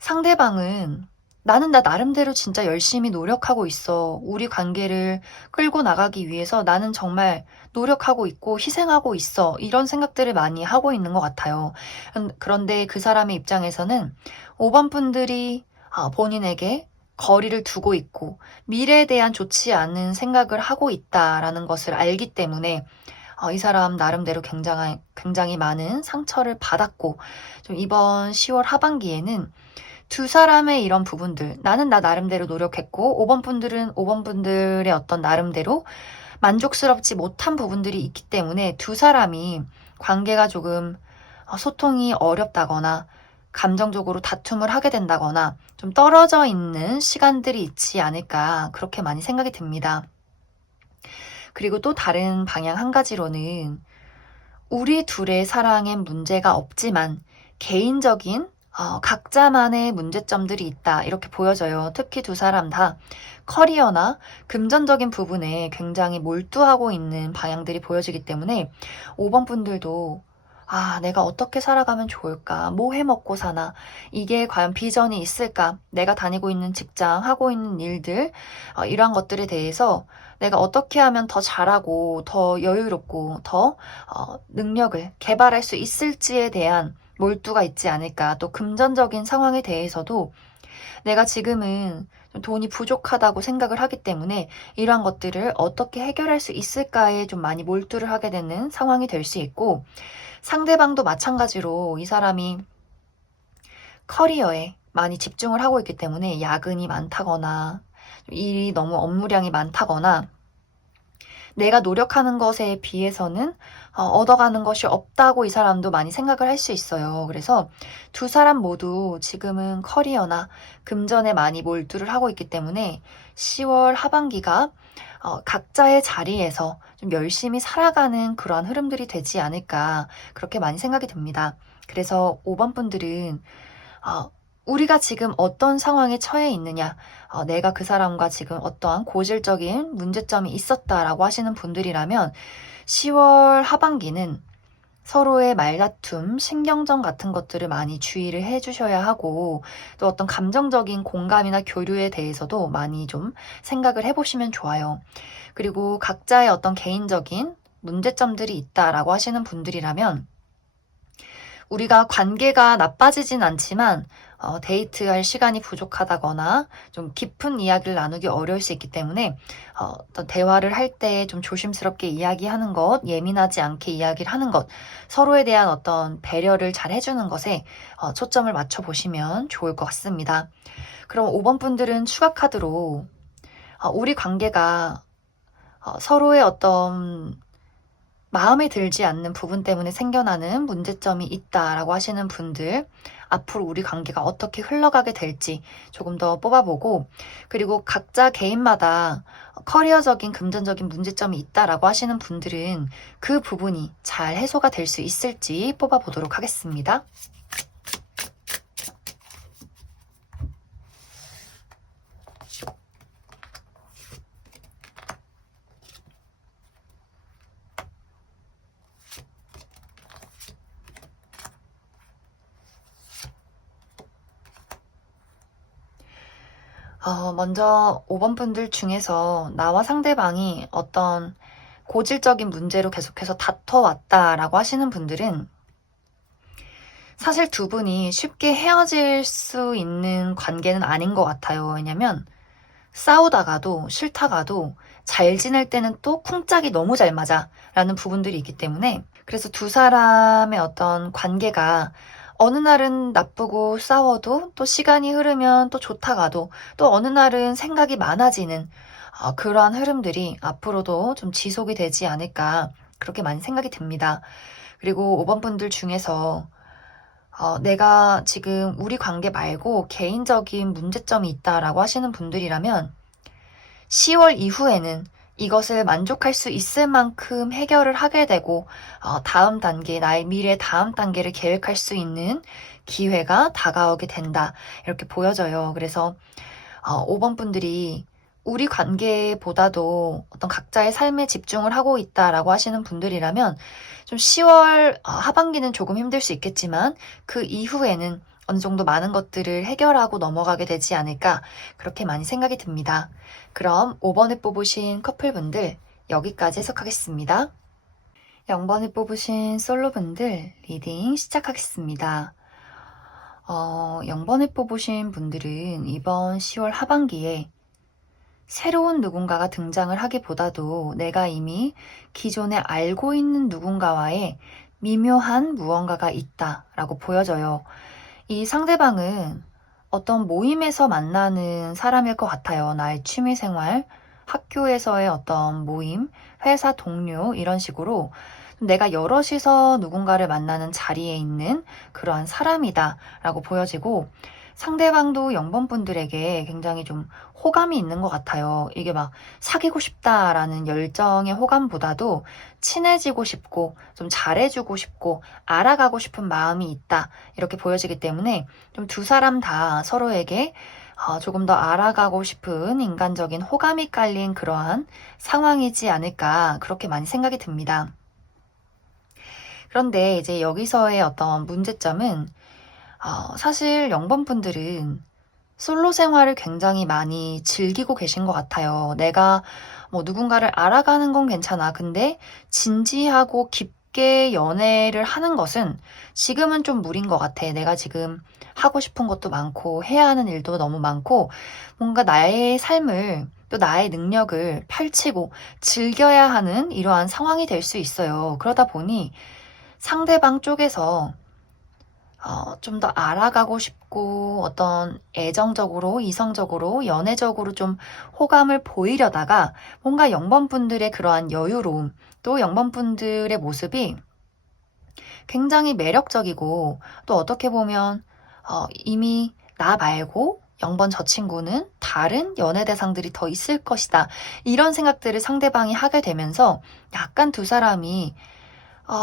상대방은 나는 나 나름대로 진짜 열심히 노력하고 있어, 우리 관계를 끌고 나가기 위해서 나는 정말 노력하고 있고 희생하고 있어, 이런 생각들을 많이 하고 있는 것 같아요. 그런데 그 사람의 입장에서는 5번 분들이 본인에게 거리를 두고 있고 미래에 대한 좋지 않은 생각을 하고 있다라는 것을 알기 때문에 이 사람 나름대로 굉장히 많은 상처를 받았고, 좀 이번 10월 하반기에는 두 사람의 이런 부분들, 나는 나 나름대로 노력했고 5번 분들은 5번 분들의 어떤 나름대로 만족스럽지 못한 부분들이 있기 때문에 두 사람이 관계가 조금 소통이 어렵다거나 감정적으로 다툼을 하게 된다거나 좀 떨어져 있는 시간들이 있지 않을까, 그렇게 많이 생각이 듭니다. 그리고 또 다른 방향 한 가지로는 우리 둘의 사랑엔 문제가 없지만 개인적인 각자만의 문제점들이 있다, 이렇게 보여져요. 특히 두 사람 다 커리어나 금전적인 부분에 굉장히 몰두하고 있는 방향들이 보여지기 때문에 5번 분들도 아, 내가 어떻게 살아가면 좋을까? 뭐 해 먹고 사나? 이게 과연 비전이 있을까? 내가 다니고 있는 직장, 하고 있는 일들, 이러한 것들에 대해서 내가 어떻게 하면 더 잘하고, 더 여유롭고, 더 능력을 개발할 수 있을지에 대한 몰두가 있지 않을까. 또 금전적인 상황에 대해서도 내가 지금은 좀 돈이 부족하다고 생각을 하기 때문에 이러한 것들을 어떻게 해결할 수 있을까에 좀 많이 몰두를 하게 되는 상황이 될 수 있고, 상대방도 마찬가지로 이 사람이 커리어에 많이 집중을 하고 있기 때문에 야근이 많다거나 일이 너무 업무량이 많다거나 내가 노력하는 것에 비해서는 얻어가는 것이 없다고 이 사람도 많이 생각을 할 수 있어요. 그래서 두 사람 모두 지금은 커리어나 금전에 많이 몰두를 하고 있기 때문에 10월 하반기가 각자의 자리에서 좀 열심히 살아가는 그러한 흐름들이 되지 않을까 그렇게 많이 생각이 듭니다. 그래서 5번 분들은 우리가 지금 어떤 상황에 처해 있느냐, 내가 그 사람과 지금 어떠한 고질적인 문제점이 있었다라고 하시는 분들이라면 10월 하반기는 서로의 말다툼, 신경전 같은 것들을 많이 주의를 해주셔야 하고 또 어떤 감정적인 공감이나 교류에 대해서도 많이 좀 생각을 해보시면 좋아요. 그리고 각자의 어떤 개인적인 문제점들이 있다라고 하시는 분들이라면 우리가 관계가 나빠지진 않지만 데이트할 시간이 부족하다거나 좀 깊은 이야기를 나누기 어려울 수 있기 때문에 어떤 대화를 할 때 좀 조심스럽게 이야기하는 것, 예민하지 않게 이야기를 하는 것, 서로에 대한 어떤 배려를 잘 해주는 것에 초점을 맞춰보시면 좋을 것 같습니다. 그럼 5번 분들은 추가 카드로 우리 관계가 서로의 어떤 마음에 들지 않는 부분 때문에 생겨나는 문제점이 있다라고 하시는 분들, 앞으로 우리 관계가 어떻게 흘러가게 될지 조금 더 뽑아보고, 그리고 각자 개인마다 커리어적인 금전적인 문제점이 있다라고 하시는 분들은 그 부분이 잘 해소가 될 수 있을지 뽑아보도록 하겠습니다. 먼저 5번 분들 중에서 나와 상대방이 어떤 고질적인 문제로 계속해서 다퉈왔다라고 하시는 분들은 사실 두 분이 쉽게 헤어질 수 있는 관계는 아닌 것 같아요. 왜냐면 싸우다가도 싫다가도 잘 지낼 때는 또 쿵짝이 너무 잘 맞아 라는 부분들이 있기 때문에 그래서 두 사람의 어떤 관계가 어느 날은 나쁘고 싸워도 또 시간이 흐르면 또 좋다가도 또 어느 날은 생각이 많아지는 그러한 흐름들이 앞으로도 좀 지속이 되지 않을까 그렇게 많이 생각이 듭니다. 그리고 5번 분들 중에서 내가 지금 우리 관계 말고 개인적인 문제점이 있다라고 하시는 분들이라면 10월 이후에는 이것을 만족할 수 있을 만큼 해결을 하게 되고 다음 단계, 나의 미래 다음 단계를 계획할 수 있는 기회가 다가오게 된다. 이렇게 보여져요. 그래서 5번 분들이 우리 관계보다도 어떤 각자의 삶에 집중을 하고 있다라고 하시는 분들이라면 좀 10월 하반기는 조금 힘들 수 있겠지만 그 이후에는 어느 정도 많은 것들을 해결하고 넘어가게 되지 않을까 그렇게 많이 생각이 듭니다. 그럼 5번에 뽑으신 커플분들 여기까지 해석하겠습니다. 0번에 뽑으신 솔로분들 리딩 시작하겠습니다. 0번에 뽑으신 분들은 이번 10월 하반기에 새로운 누군가가 등장을 하기보다도 내가 이미 기존에 알고 있는 누군가와의 미묘한 무언가가 있다라고 보여져요. 이 상대방은 어떤 모임에서 만나는 사람일 것 같아요. 나의 취미생활, 학교에서의 어떤 모임, 회사 동료 이런 식으로 내가 여럿이서 누군가를 만나는 자리에 있는 그러한 사람이다 라고 보여지고 상대방도 0번 분들에게 굉장히 좀 호감이 있는 것 같아요. 이게 막 사귀고 싶다라는 열정의 호감보다도 친해지고 싶고 좀 잘해주고 싶고 알아가고 싶은 마음이 있다 이렇게 보여지기 때문에 좀 두 사람 다 서로에게 조금 더 알아가고 싶은 인간적인 호감이 깔린 그러한 상황이지 않을까 그렇게 많이 생각이 듭니다. 그런데 이제 여기서의 어떤 문제점은 사실 0번분들은 솔로 생활을 굉장히 많이 즐기고 계신 것 같아요. 내가 뭐 누군가를 알아가는 건 괜찮아. 근데 진지하고 깊게 연애를 하는 것은 지금은 좀 무리인 것 같아. 내가 지금 하고 싶은 것도 많고 해야 하는 일도 너무 많고 뭔가 나의 삶을 또 나의 능력을 펼치고 즐겨야 하는 이러한 상황이 될 수 있어요. 그러다 보니 상대방 쪽에서 좀 더 알아가고 싶고 어떤 애정적으로, 이성적으로, 연애적으로 좀 호감을 보이려다가 뭔가 0번분들의 그러한 여유로움, 또 0번분들의 모습이 굉장히 매력적이고 또 어떻게 보면 이미 나 말고 0번 저 친구는 다른 연애 대상들이 더 있을 것이다. 이런 생각들을 상대방이 하게 되면서 약간 두 사람이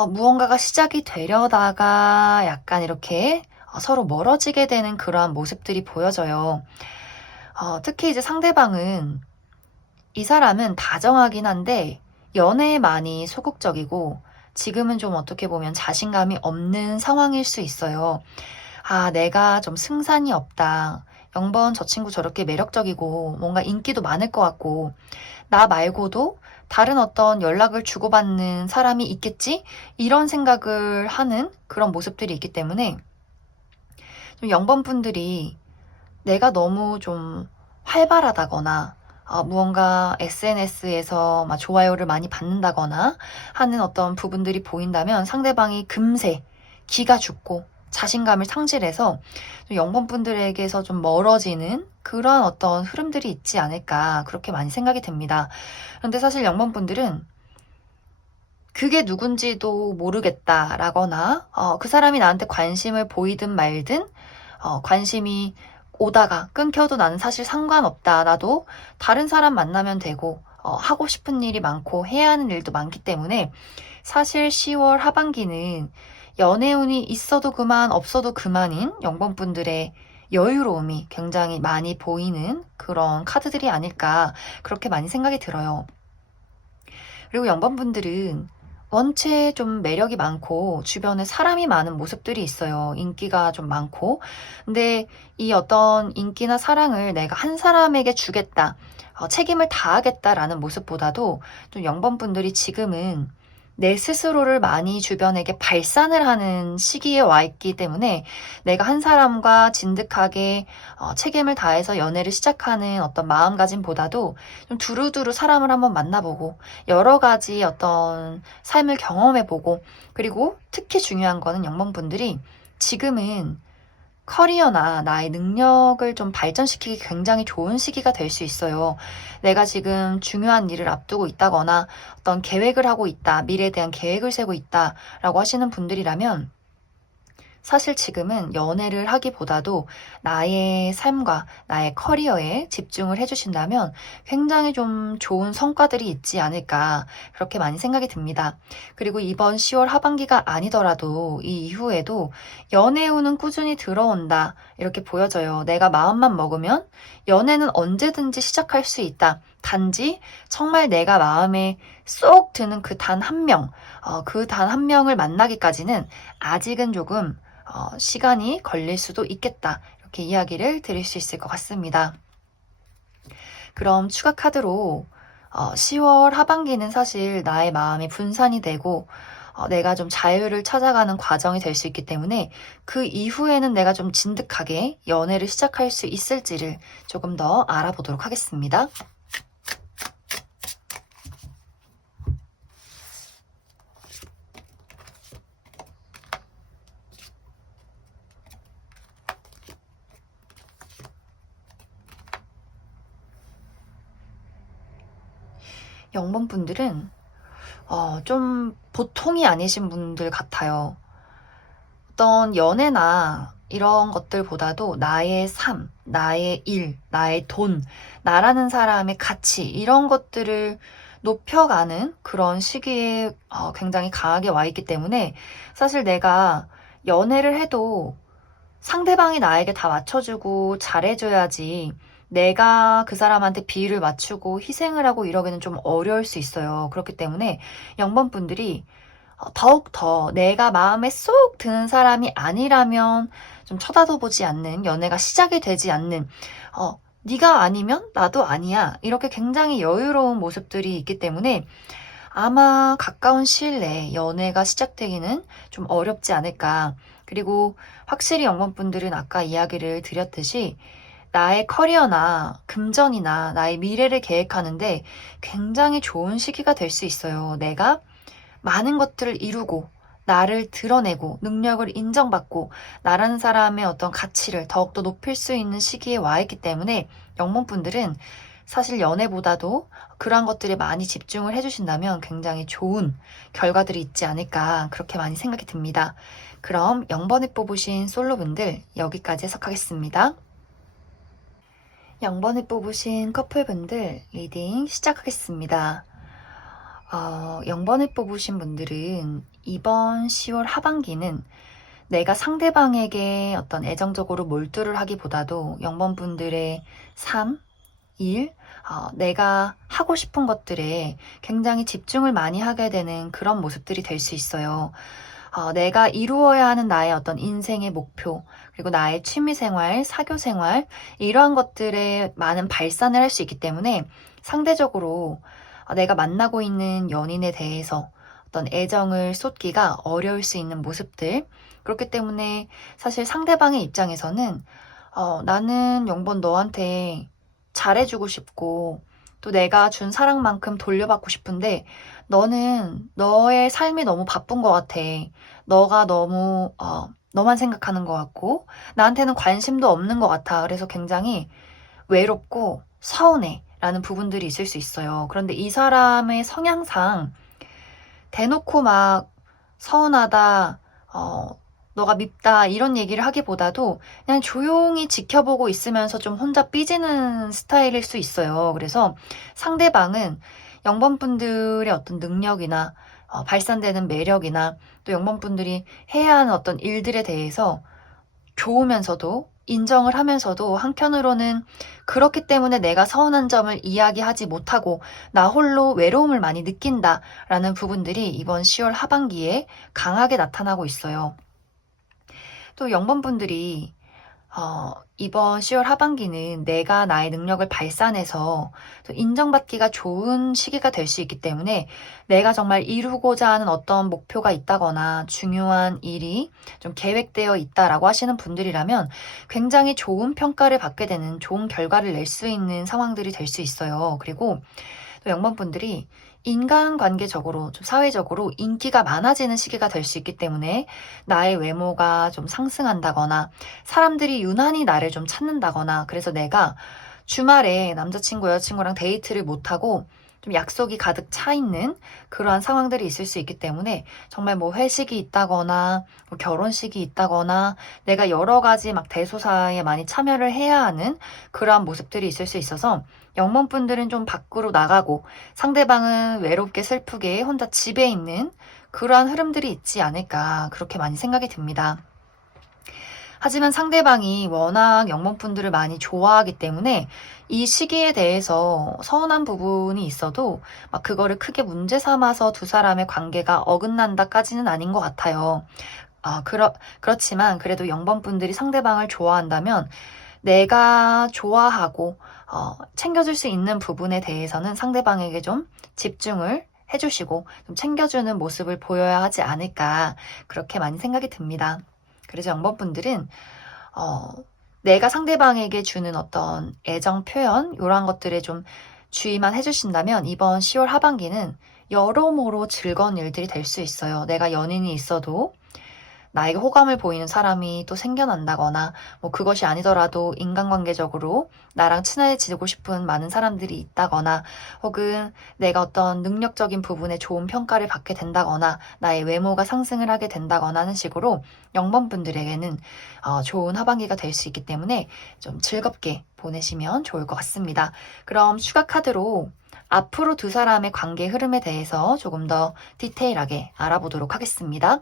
무언가가 시작이 되려다가 약간 이렇게 서로 멀어지게 되는 그러한 모습들이 보여져요. 특히 이제 상대방은 이 사람은 다정하긴 한데 연애에 많이 소극적이고 지금은 좀 어떻게 보면 자신감이 없는 상황일 수 있어요. 내가 좀 승산이 없다. 0번 저 친구 저렇게 매력적이고 뭔가 인기도 많을 것 같고 나 말고도 다른 어떤 연락을 주고받는 사람이 있겠지? 이런 생각을 하는 그런 모습들이 있기 때문에 좀 0번분들이 내가 너무 좀 활발하다거나 무언가 SNS에서 막 좋아요를 많이 받는다거나 하는 어떤 부분들이 보인다면 상대방이 금세 기가 죽고 자신감을 상실해서 0번분들에게서 좀 멀어지는 그런 어떤 흐름들이 있지 않을까 그렇게 많이 생각이 됩니다. 그런데 사실 0번분들은 그게 누군지도 모르겠다라거나 그 사람이 나한테 관심을 보이든 말든 관심이 오다가 끊겨도 나는 사실 상관없다. 나도 다른 사람 만나면 되고 하고 싶은 일이 많고 해야 하는 일도 많기 때문에 사실 10월 하반기는 연애운이 있어도 그만 없어도 그만인 0번분들의 여유로움이 굉장히 많이 보이는 그런 카드들이 아닐까 그렇게 많이 생각이 들어요. 그리고 0번분들은 원체 좀 매력이 많고 주변에 사람이 많은 모습들이 있어요. 인기가 좀 많고. 근데 이 어떤 인기나 사랑을 내가 한 사람에게 주겠다, 책임을 다하겠다라는 모습보다도 좀 0번분들이 지금은 내 스스로를 많이 주변에게 발산을 하는 시기에 와 있기 때문에 내가 한 사람과 진득하게 책임을 다해서 연애를 시작하는 어떤 마음가짐보다도 좀 두루두루 사람을 한번 만나보고 여러 가지 어떤 삶을 경험해보고 그리고 특히 중요한 거는 0번분들이 지금은 커리어나 나의 능력을 좀 발전시키기 굉장히 좋은 시기가 될 수 있어요. 내가 지금 중요한 일을 앞두고 있다거나 어떤 계획을 하고 있다, 미래에 대한 계획을 세고 있다라고 하시는 분들이라면 사실 지금은 연애를 하기보다도 나의 삶과 나의 커리어에 집중을 해주신다면 굉장히 좀 좋은 성과들이 있지 않을까 그렇게 많이 생각이 듭니다. 그리고 이번 10월 하반기가 아니더라도 이 이후에도 연애운은 꾸준히 들어온다 이렇게 보여져요. 내가 마음만 먹으면 연애는 언제든지 시작할 수 있다. 단지 정말 내가 마음에 쏙 드는 그 단 한 명, 그 단 한 명을 만나기까지는 아직은 조금 시간이 걸릴 수도 있겠다. 이렇게 이야기를 드릴 수 있을 것 같습니다. 그럼 추가 카드로 10월 하반기는 사실 나의 마음이 분산이 되고 내가 좀 자유를 찾아가는 과정이 될 수 있기 때문에 그 이후에는 내가 좀 진득하게 연애를 시작할 수 있을지를 조금 더 알아보도록 하겠습니다. 0번분들은 좀 보통이 아니신 분들 같아요. 어떤 연애나 이런 것들보다도 나의 삶, 나의 일, 나의 돈, 나라는 사람의 가치 이런 것들을 높여가는 그런 시기에 굉장히 강하게 와 있기 때문에 사실 내가 연애를 해도 상대방이 나에게 다 맞춰주고 잘해줘야지 내가 그 사람한테 비율을 맞추고 희생을 하고 이러기는 좀 어려울 수 있어요. 그렇기 때문에 0번분들이 더욱더 내가 마음에 쏙 드는 사람이 아니라면 좀 쳐다도 보지 않는, 연애가 시작이 되지 않는, 네가 아니면 나도 아니야, 이렇게 굉장히 여유로운 모습들이 있기 때문에 아마 가까운 시일 내에 연애가 시작되기는 좀 어렵지 않을까. 그리고 확실히 영번분들은 아까 이야기를 드렸듯이 나의 커리어나 금전이나 나의 미래를 계획하는데 굉장히 좋은 시기가 될 수 있어요. 내가 많은 것들을 이루고 나를 드러내고 능력을 인정받고 나라는 사람의 어떤 가치를 더욱더 높일 수 있는 시기에 와 있기 때문에 영문분들은 사실 연애보다도 그러한 것들에 많이 집중을 해주신다면 굉장히 좋은 결과들이 있지 않을까, 그렇게 많이 생각이 듭니다. 그럼 0번을 뽑으신 솔로분들 여기까지 해석하겠습니다. 0번을 뽑으신 커플분들 리딩 시작하겠습니다. 0번을 뽑으신 분들은 이번 10월 하반기는 내가 상대방에게 어떤 애정적으로 몰두를 하기보다도 0번 분들의 삶, 일, 내가 하고 싶은 것들에 굉장히 집중을 많이 하게 되는 그런 모습들이 될 수 있어요. 내가 이루어야 하는 나의 어떤 인생의 목표, 그리고 나의 취미생활, 사교생활, 이러한 것들에 많은 발산을 할 수 있기 때문에 상대적으로 내가 만나고 있는 연인에 대해서 어떤 애정을 쏟기가 어려울 수 있는 모습들. 그렇기 때문에 사실 상대방의 입장에서는 나는 0번 너한테 잘해주고 싶고 또 내가 준 사랑만큼 돌려받고 싶은데 너는 너의 삶이 너무 바쁜 것 같아. 너가 너무 너만 생각하는 것 같고 나한테는 관심도 없는 것 같아. 그래서 굉장히 외롭고 서운해 라는 부분들이 있을 수 있어요. 그런데 이 사람의 성향상 대놓고 막 서운하다, 너가 밉다 이런 얘기를 하기보다도 그냥 조용히 지켜보고 있으면서 좀 혼자 삐지는 스타일일 수 있어요. 그래서 상대방은 0번분들의 어떤 능력이나 발산되는 매력이나 또 0번분들이 해야 하는 어떤 일들에 대해서 좋으면서도 인정을 하면서도 한편으로는 그렇기 때문에 내가 서운한 점을 이야기하지 못하고 나 홀로 외로움을 많이 느낀다라는 부분들이 이번 10월 하반기에 강하게 나타나고 있어요. 또 0번분들이 이번 10월 하반기는 내가 나의 능력을 발산해서 또 인정받기가 좋은 시기가 될 수 있기 때문에 내가 정말 이루고자 하는 어떤 목표가 있다거나 중요한 일이 좀 계획되어 있다라고 하시는 분들이라면 굉장히 좋은 평가를 받게 되는, 좋은 결과를 낼 수 있는 상황들이 될 수 있어요. 그리고 또 0번분들이 인간관계적으로, 좀 사회적으로 인기가 많아지는 시기가 될 수 있기 때문에 나의 외모가 좀 상승한다거나 사람들이 유난히 나를 좀 찾는다거나 그래서 내가 주말에 남자친구, 여자친구랑 데이트를 못하고 좀 약속이 가득 차 있는 그러한 상황들이 있을 수 있기 때문에 정말 뭐 회식이 있다거나 뭐 결혼식이 있다거나 내가 여러 가지 막 대소사에 많이 참여를 해야 하는 그러한 모습들이 있을 수 있어서 영문분들은 좀 밖으로 나가고 상대방은 외롭게 슬프게 혼자 집에 있는 그러한 흐름들이 있지 않을까, 그렇게 많이 생각이 듭니다. 하지만 상대방이 워낙 영문분들을 많이 좋아하기 때문에 이 시기에 대해서 서운한 부분이 있어도 막 그거를 크게 문제 삼아서 두 사람의 관계가 어긋난다까지는 아닌 것 같아요. 그렇지만 그래도 영번분들이 상대방을 좋아한다면 내가 좋아하고 챙겨줄 수 있는 부분에 대해서는 상대방에게 좀 집중을 해주시고 좀 챙겨주는 모습을 보여야 하지 않을까, 그렇게 많이 생각이 듭니다. 그래서 영번분들은 내가 상대방에게 주는 어떤 애정 표현 이런 것들에 좀 주의만 해주신다면 이번 10월 하반기는 여러모로 즐거운 일들이 될 수 있어요. 내가 연인이 있어도 나에게 호감을 보이는 사람이 또 생겨난다거나 뭐 그것이 아니더라도 인간관계적으로 나랑 친해지고 싶은 많은 사람들이 있다거나 혹은 내가 어떤 능력적인 부분에 좋은 평가를 받게 된다거나 나의 외모가 상승을 하게 된다거나 하는 식으로 0번분들에게는 좋은 하반기가 될 수 있기 때문에 좀 즐겁게 보내시면 좋을 것 같습니다. 그럼 추가 카드로 앞으로 두 사람의 관계 흐름에 대해서 조금 더 디테일하게 알아보도록 하겠습니다.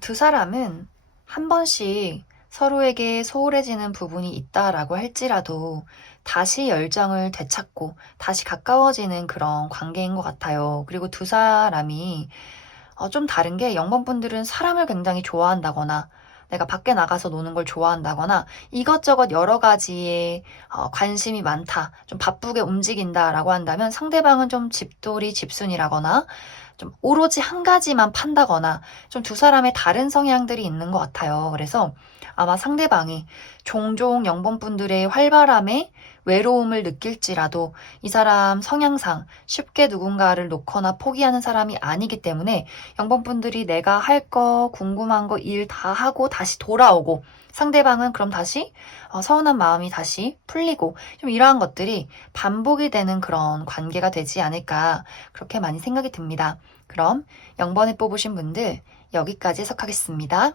두 사람은 한 번씩 서로에게 소홀해지는 부분이 있다라고 할지라도 다시 열정을 되찾고 다시 가까워지는 그런 관계인 것 같아요. 그리고 두 사람이 좀 다른 게 0번분들은 사람을 굉장히 좋아한다거나 내가 밖에 나가서 노는 걸 좋아한다거나 이것저것 여러 가지에 관심이 많다, 좀 바쁘게 움직인다라고 한다면 상대방은 좀 집돌이 집순이라거나 좀 오로지 한 가지만 판다거나 좀 두 사람의 다른 성향들이 있는 것 같아요. 그래서 아마 상대방이 종종 0번분들의 활발함에 외로움을 느낄지라도 이 사람 성향상 쉽게 누군가를 놓거나 포기하는 사람이 아니기 때문에 0번분들이 내가 할 거, 궁금한 거 일 다 하고 다시 돌아오고 상대방은 그럼 다시 서운한 마음이 다시 풀리고 좀 이러한 것들이 반복이 되는 그런 관계가 되지 않을까 그렇게 많이 생각이 듭니다. 그럼 0번을 뽑으신 분들 여기까지 해석하겠습니다.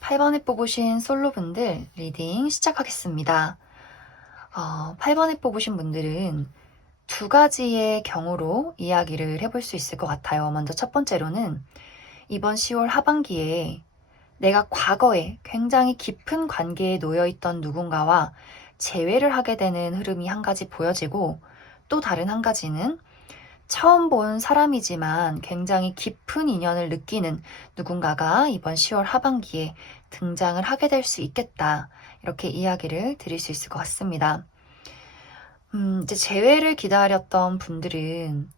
8번을 뽑으신 솔로분들 리딩 시작하겠습니다. 8번을 뽑으신 분들은 두 가지의 경우로 이야기를 해볼 수 있을 것 같아요. 먼저 첫 번째로는 이번 10월 하반기에 내가 과거에 굉장히 깊은 관계에 놓여있던 누군가와 재회를 하게 되는 흐름이 한 가지 보여지고 또 다른 한 가지는 처음 본 사람이지만 굉장히 깊은 인연을 느끼는 누군가가 이번 10월 하반기에 등장을 하게 될 수 있겠다. 이렇게 이야기를 드릴 수 있을 것 같습니다. 이제 재회를 기다렸던 분들은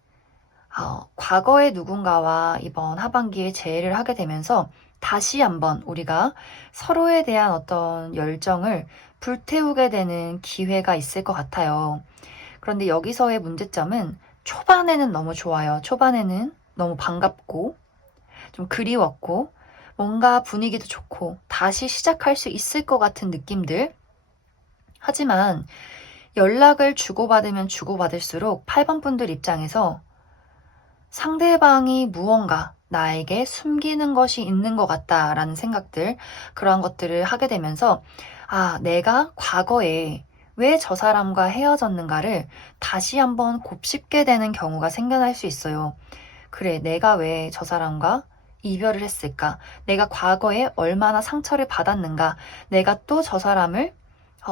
과거의 누군가와 이번 하반기에 재회를 하게 되면서 다시 한번 우리가 서로에 대한 어떤 열정을 불태우게 되는 기회가 있을 것 같아요. 그런데 여기서의 문제점은 초반에는 너무 좋아요. 초반에는 너무 반갑고 좀 그리웠고 뭔가 분위기도 좋고 다시 시작할 수 있을 것 같은 느낌들. 하지만 연락을 주고받으면 주고받을수록 8번 분들 입장에서 상대방이 무언가 나에게 숨기는 것이 있는 것 같다라는 생각들, 그러한 것들을 하게 되면서 내가 과거에 왜 저 사람과 헤어졌는가를 다시 한번 곱씹게 되는 경우가 생겨날 수 있어요. 그래, 내가 왜 저 사람과 이별을 했을까? 내가 과거에 얼마나 상처를 받았는가? 내가 또 저 사람을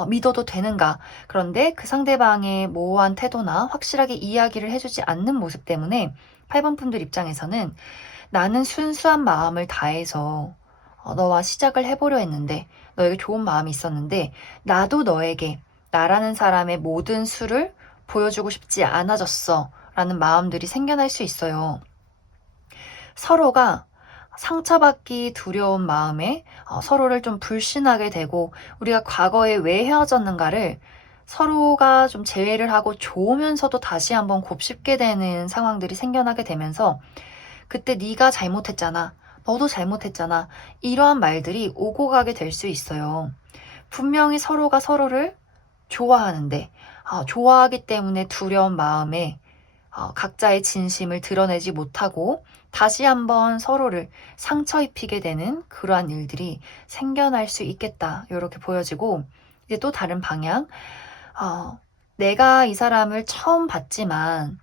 믿어도 되는가? 그런데 그 상대방의 모호한 태도나 확실하게 이야기를 해주지 않는 모습 때문에 8번 분들 입장에서는 나는 순수한 마음을 다해서 너와 시작을 해보려 했는데 너에게 좋은 마음이 있었는데 나도 너에게 나라는 사람의 모든 수를 보여주고 싶지 않아졌어 라는 마음들이 생겨날 수 있어요. 서로가 상처받기 두려운 마음에 서로를 좀 불신하게 되고 우리가 과거에 왜 헤어졌는가를 서로가 좀 재회를 하고 좋으면서도 다시 한번 곱씹게 되는 상황들이 생겨나게 되면서 그때 네가 잘못했잖아. 너도 잘못했잖아. 이러한 말들이 오고 가게 될 수 있어요. 분명히 서로가 서로를 좋아하는데 좋아하기 때문에 두려운 마음에 각자의 진심을 드러내지 못하고 다시 한번 서로를 상처 입히게 되는 그러한 일들이 생겨날 수 있겠다. 이렇게 보여지고 이제 또 다른 방향. 내가 이 사람을 처음 봤지만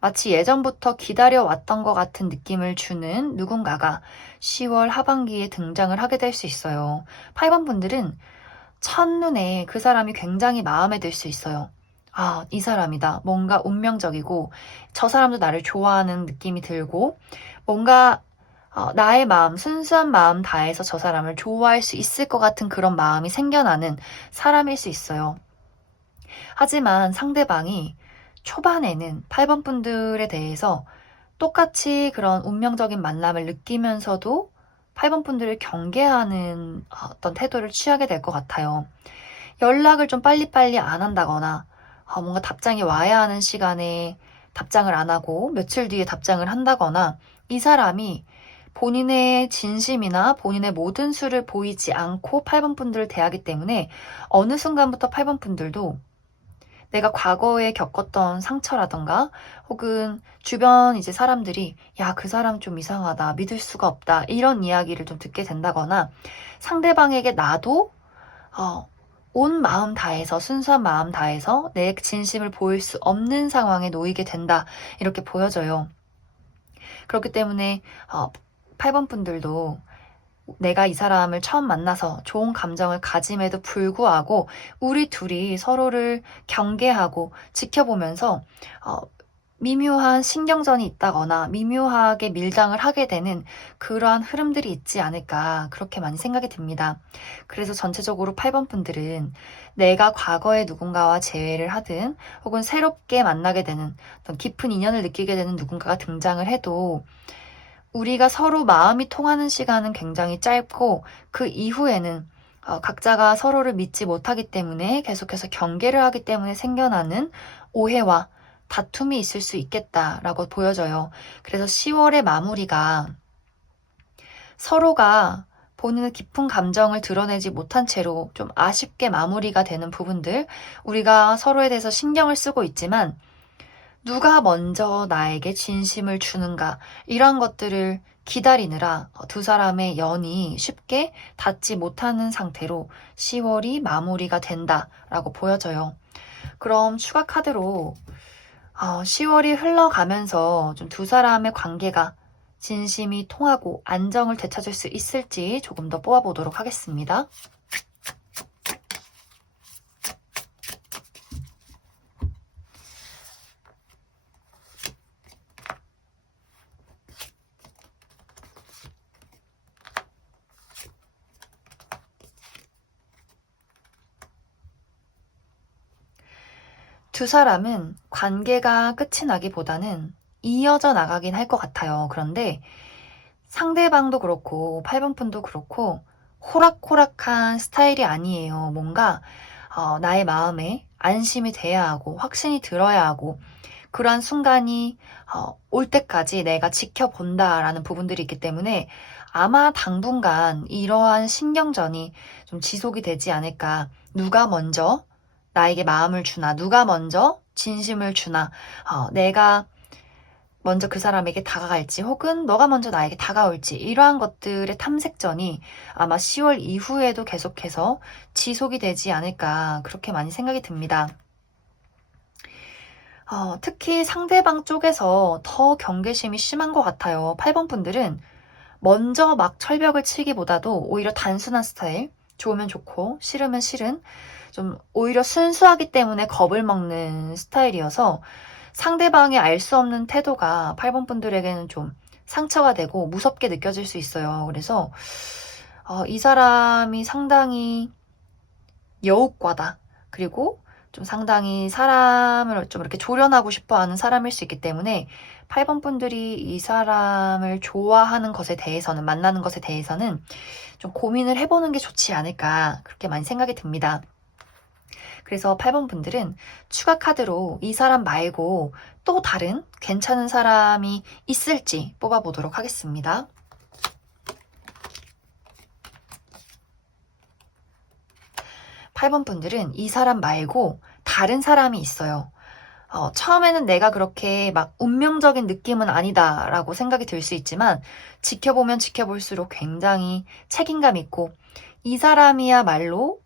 마치 예전부터 기다려왔던 것 같은 느낌을 주는 누군가가 10월 하반기에 등장을 하게 될 수 있어요. 8번 분들은 첫눈에 그 사람이 굉장히 마음에 들 수 있어요. 이 사람이다. 뭔가 운명적이고 저 사람도 나를 좋아하는 느낌이 들고 뭔가 나의 마음, 순수한 마음 다해서 저 사람을 좋아할 수 있을 것 같은 그런 마음이 생겨나는 사람일 수 있어요. 하지만 상대방이 초반에는 8번 분들에 대해서 똑같이 그런 운명적인 만남을 느끼면서도 8번 분들을 경계하는 어떤 태도를 취하게 될 것 같아요. 연락을 좀 빨리빨리 안 한다거나 뭔가 답장이 와야 하는 시간에 답장을 안 하고 며칠 뒤에 답장을 한다거나 이 사람이 본인의 진심이나 본인의 모든 수를 보이지 않고 8번 분들을 대하기 때문에 어느 순간부터 8번 분들도 내가 과거에 겪었던 상처라던가 혹은 주변 이제 사람들이 야, 그 사람 좀 이상하다, 믿을 수가 없다 이런 이야기를 좀 듣게 된다거나 상대방에게 나도 온 마음 다해서 순수한 마음 다해서 내 진심을 보일 수 없는 상황에 놓이게 된다 이렇게 보여져요. 그렇기 때문에 8번 분들도 내가 이 사람을 처음 만나서 좋은 감정을 가짐에도 불구하고 우리 둘이 서로를 경계하고 지켜보면서 미묘한 신경전이 있다거나 미묘하게 밀당을 하게 되는 그러한 흐름들이 있지 않을까 그렇게 많이 생각이 듭니다. 그래서 전체적으로 8번 분들은 내가 과거에 누군가와 재회를 하든 혹은 새롭게 만나게 되는 어떤 깊은 인연을 느끼게 되는 누군가가 등장을 해도 우리가 서로 마음이 통하는 시간은 굉장히 짧고 그 이후에는 각자가 서로를 믿지 못하기 때문에 계속해서 경계를 하기 때문에 생겨나는 오해와 다툼이 있을 수 있겠다라고 보여져요. 그래서 10월의 마무리가 서로가 본인의 깊은 감정을 드러내지 못한 채로 좀 아쉽게 마무리가 되는 부분들, 우리가 서로에 대해서 신경을 쓰고 있지만 누가 먼저 나에게 진심을 주는가 이런 것들을 기다리느라 두 사람의 연이 쉽게 닿지 못하는 상태로 10월이 마무리가 된다라고 보여져요. 그럼 추가 카드로 10월이 흘러가면서 좀 두 사람의 관계가 진심이 통하고 안정을 되찾을 수 있을지 조금 더 뽑아보도록 하겠습니다. 두 사람은 관계가 끝이 나기보다는 이어져 나가긴 할 것 같아요. 그런데 상대방도 그렇고 8번 분도 그렇고 호락호락한 스타일이 아니에요. 뭔가 나의 마음에 안심이 돼야 하고 확신이 들어야 하고 그러한 순간이 올 때까지 내가 지켜본다라는 부분들이 있기 때문에 아마 당분간 이러한 신경전이 좀 지속이 되지 않을까. 누가 먼저 나에게 마음을 주나, 누가 먼저 진심을 주나, 내가 먼저 그 사람에게 다가갈지 혹은 너가 먼저 나에게 다가올지 이러한 것들의 탐색전이 아마 10월 이후에도 계속해서 지속이 되지 않을까 그렇게 많이 생각이 듭니다. 특히 상대방 쪽에서 더 경계심이 심한 것 같아요. 8번 분들은 먼저 막 철벽을 치기보다도 오히려 단순한 스타일, 좋으면 좋고 싫으면 싫은 좀 오히려 순수하기 때문에 겁을 먹는 스타일이어서 상대방의 알 수 없는 태도가 8번 분들에게는 좀 상처가 되고 무섭게 느껴질 수 있어요. 그래서 이 사람이 상당히 여우과다. 그리고 좀 상당히 사람을 좀 이렇게 조련하고 싶어 하는 사람일 수 있기 때문에 8번 분들이 이 사람을 좋아하는 것에 대해서는, 만나는 것에 대해서는 좀 고민을 해보는 게 좋지 않을까 그렇게 많이 생각이 듭니다. 그래서 8번 분들은 추가 카드로 이 사람 말고 또 다른 괜찮은 사람이 있을지 뽑아보도록 하겠습니다. 팔 번 분들은 이 사람 말고 다른 사람이 있어요. 처음에는 내가 그렇게 막 운명적인 느낌은 아니다라고 생각이 들 수 있지만 지켜보면 지켜볼수록 굉장히 책임감 있고 이 사람이야말로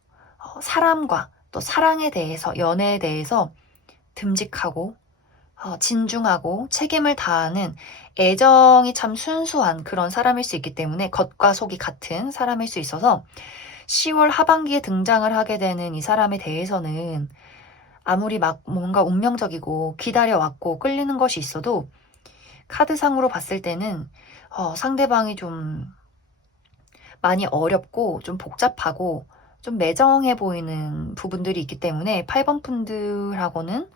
사람과 또 사랑에 대해서, 연애에 대해서 듬직하고 진중하고 책임을 다하는 애정이 참 순수한 그런 사람일 수 있기 때문에 겉과 속이 같은 사람일 수 있어서 10월 하반기에 등장을 하게 되는 이 사람에 대해서는 아무리 막 뭔가 운명적이고 기다려왔고 끌리는 것이 있어도 카드상으로 봤을 때는 상대방이 좀 많이 어렵고 좀 복잡하고 좀 매정해 보이는 부분들이 있기 때문에 8번 분들하고는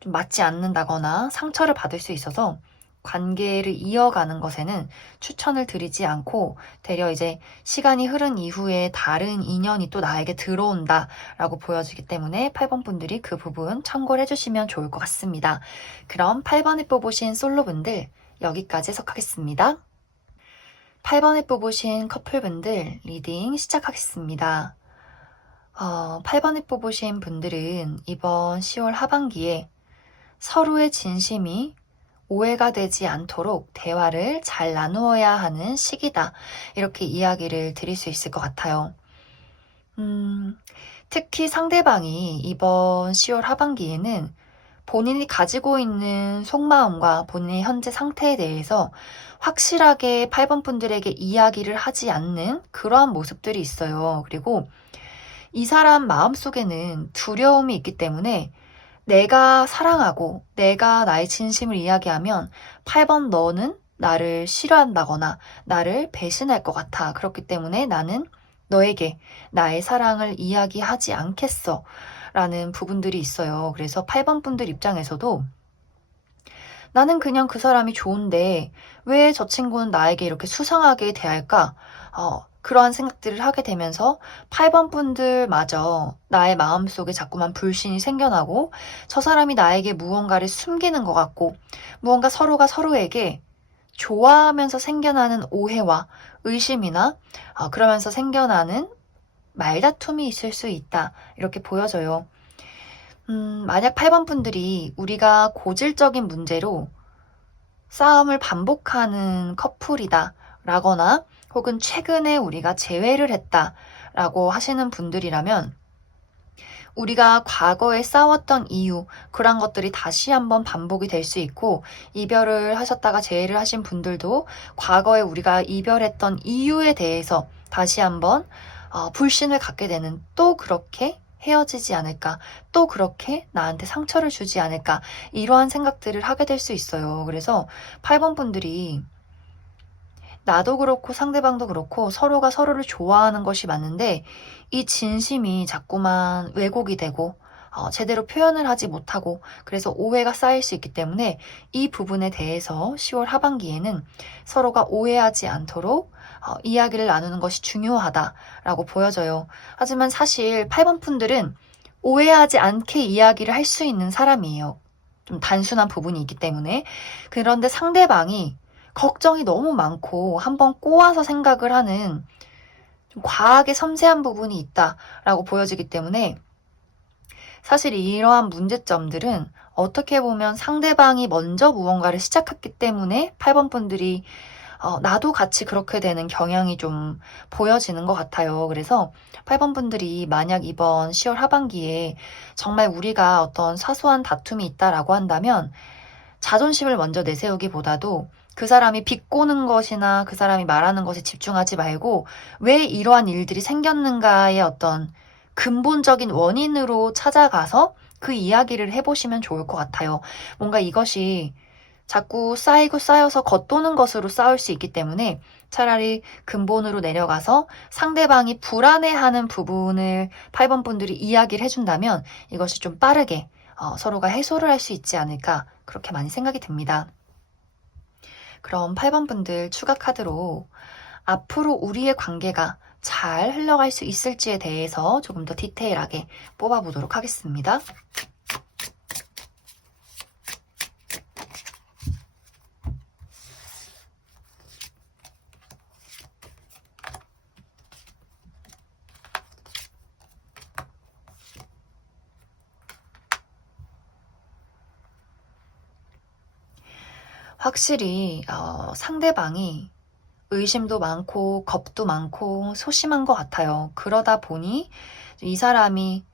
좀 맞지 않는다거나 상처를 받을 수 있어서 관계를 이어가는 것에는 추천을 드리지 않고 되려 이제 시간이 흐른 이후에 다른 인연이 또 나에게 들어온다라고 보여지기 때문에 8번 분들이 그 부분 참고를 해주시면 좋을 것 같습니다. 그럼 8번에 뽑으신 솔로분들 여기까지 해석하겠습니다. 8번에 뽑으신 커플분들 리딩 시작하겠습니다. 8번에 뽑으신 분들은 이번 10월 하반기에 서로의 진심이 오해가 되지 않도록 대화를 잘 나누어야 하는 시기다. 이렇게 이야기를 드릴 수 있을 것 같아요. 특히 상대방이 이번 10월 하반기에는 본인이 가지고 있는 속마음과 본인의 현재 상태에 대해서 확실하게 8번 분들에게 이야기를 하지 않는 그러한 모습들이 있어요. 그리고 이 사람 마음속에는 두려움이 있기 때문에 내가 사랑하고 내가 나의 진심을 이야기하면 8번 너는 나를 싫어한다거나 나를 배신할 것 같아. 그렇기 때문에 나는 너에게 나의 사랑을 이야기하지 않겠어. 라는 부분들이 있어요. 그래서 8번 분들 입장에서도 나는 그냥 그 사람이 좋은데 왜 저 친구는 나에게 이렇게 수상하게 대할까? 그러한 생각들을 하게 되면서 8번 분들마저 나의 마음속에 자꾸만 불신이 생겨나고 저 사람이 나에게 무언가를 숨기는 것 같고 무언가 서로가 서로에게 좋아하면서 생겨나는 오해와 의심이나 그러면서 생겨나는 말다툼이 있을 수 있다. 이렇게 보여져요. 만약 8번 분들이 우리가 고질적인 문제로 싸움을 반복하는 커플이다 라거나 혹은 최근에 우리가 재회를 했다 라고 하시는 분들이라면 우리가 과거에 싸웠던 이유 그런 것들이 다시 한번 반복이 될 수 있고 이별을 하셨다가 재회를 하신 분들도 과거에 우리가 이별했던 이유에 대해서 다시 한번 불신을 갖게 되는 또 그렇게 헤어지지 않을까 또 그렇게 나한테 상처를 주지 않을까 이러한 생각들을 하게 될 수 있어요. 그래서 8번 분들이 나도 그렇고 상대방도 그렇고 서로가 서로를 좋아하는 것이 맞는데 이 진심이 자꾸만 왜곡이 되고 제대로 표현을 하지 못하고 그래서 오해가 쌓일 수 있기 때문에 이 부분에 대해서 10월 하반기에는 서로가 오해하지 않도록 이야기를 나누는 것이 중요하다라고 보여져요. 하지만 사실 8번 분들은 오해하지 않게 이야기를 할 수 있는 사람이에요. 좀 단순한 부분이 있기 때문에. 그런데 상대방이 걱정이 너무 많고 한번 꼬아서 생각을 하는 좀 과하게 섬세한 부분이 있다라고 보여지기 때문에 사실 이러한 문제점들은 어떻게 보면 상대방이 먼저 무언가를 시작했기 때문에 8번 분들이 나도 같이 그렇게 되는 경향이 좀 보여지는 것 같아요. 그래서 8번 분들이 만약 이번 10월 하반기에 정말 우리가 어떤 사소한 다툼이 있다라고 한다면 자존심을 먼저 내세우기보다도 그 사람이 비꼬는 것이나 그 사람이 말하는 것에 집중하지 말고 왜 이러한 일들이 생겼는가의 어떤 근본적인 원인으로 찾아가서 그 이야기를 해보시면 좋을 것 같아요. 뭔가 이것이 자꾸 쌓이고 쌓여서 겉도는 것으로 싸울 수 있기 때문에 차라리 근본으로 내려가서 상대방이 불안해하는 부분을 8번 분들이 이야기를 해준다면 이것이 좀 빠르게 서로가 해소를 할 수 있지 않을까 그렇게 많이 생각이 듭니다. 그럼 8번 분들 추가 카드로 앞으로 우리의 관계가 잘 흘러갈 수 있을지에 대해서 조금 더 디테일하게 뽑아보도록 하겠습니다. 확실히 상대방이 의심도 많고 겁도 많고 소심한 것 같아요. 그러다 보니 이 사람이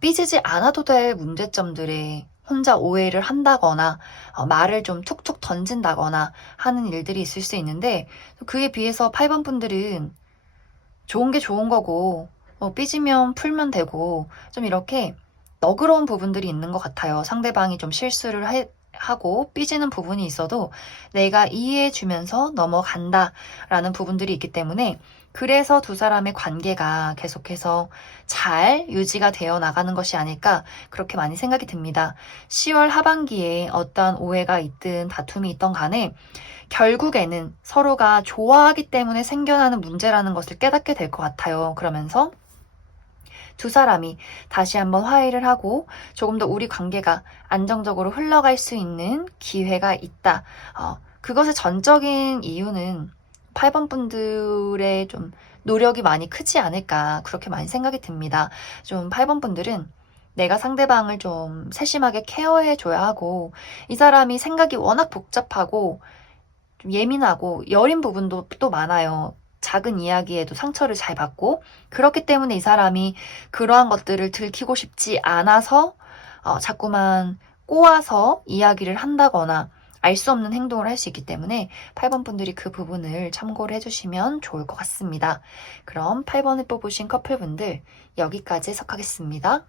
삐지지 않아도 될 문제점들에 혼자 오해를 한다거나 말을 좀 툭툭 던진다거나 하는 일들이 있을 수 있는데 그에 비해서 8번 분들은 좋은 게 좋은 거고 삐지면 풀면 되고 좀 이렇게 너그러운 부분들이 있는 것 같아요. 상대방이 좀 실수를 하고 삐지는 부분이 있어도 내가 이해해주면서 넘어간다라는 부분들이 있기 때문에 그래서 두 사람의 관계가 계속해서 잘 유지가 되어 나가는 것이 아닐까 그렇게 많이 생각이 듭니다. 10월 하반기에 어떠한 오해가 있든 다툼이 있던 간에 결국에는 서로가 좋아하기 때문에 생겨나는 문제라는 것을 깨닫게 될 것 같아요. 그러면서 두 사람이 다시 한번 화해를 하고 조금 더 우리 관계가 안정적으로 흘러갈 수 있는 기회가 있다. 그것의 전적인 이유는 8번 분들의 좀 노력이 많이 크지 않을까 그렇게 많이 생각이 듭니다. 좀 8번 분들은 내가 상대방을 좀 세심하게 케어해 줘야 하고 이 사람이 생각이 워낙 복잡하고 좀 예민하고 여린 부분도 또 많아요. 작은 이야기에도 상처를 잘 받고 그렇기 때문에 이 사람이 그러한 것들을 들키고 싶지 않아서 자꾸만 꼬아서 이야기를 한다거나 알 수 없는 행동을 할 수 있기 때문에 8번 분들이 그 부분을 참고를 해주시면 좋을 것 같습니다. 그럼 8번을 뽑으신 커플분들 여기까지 해석하겠습니다.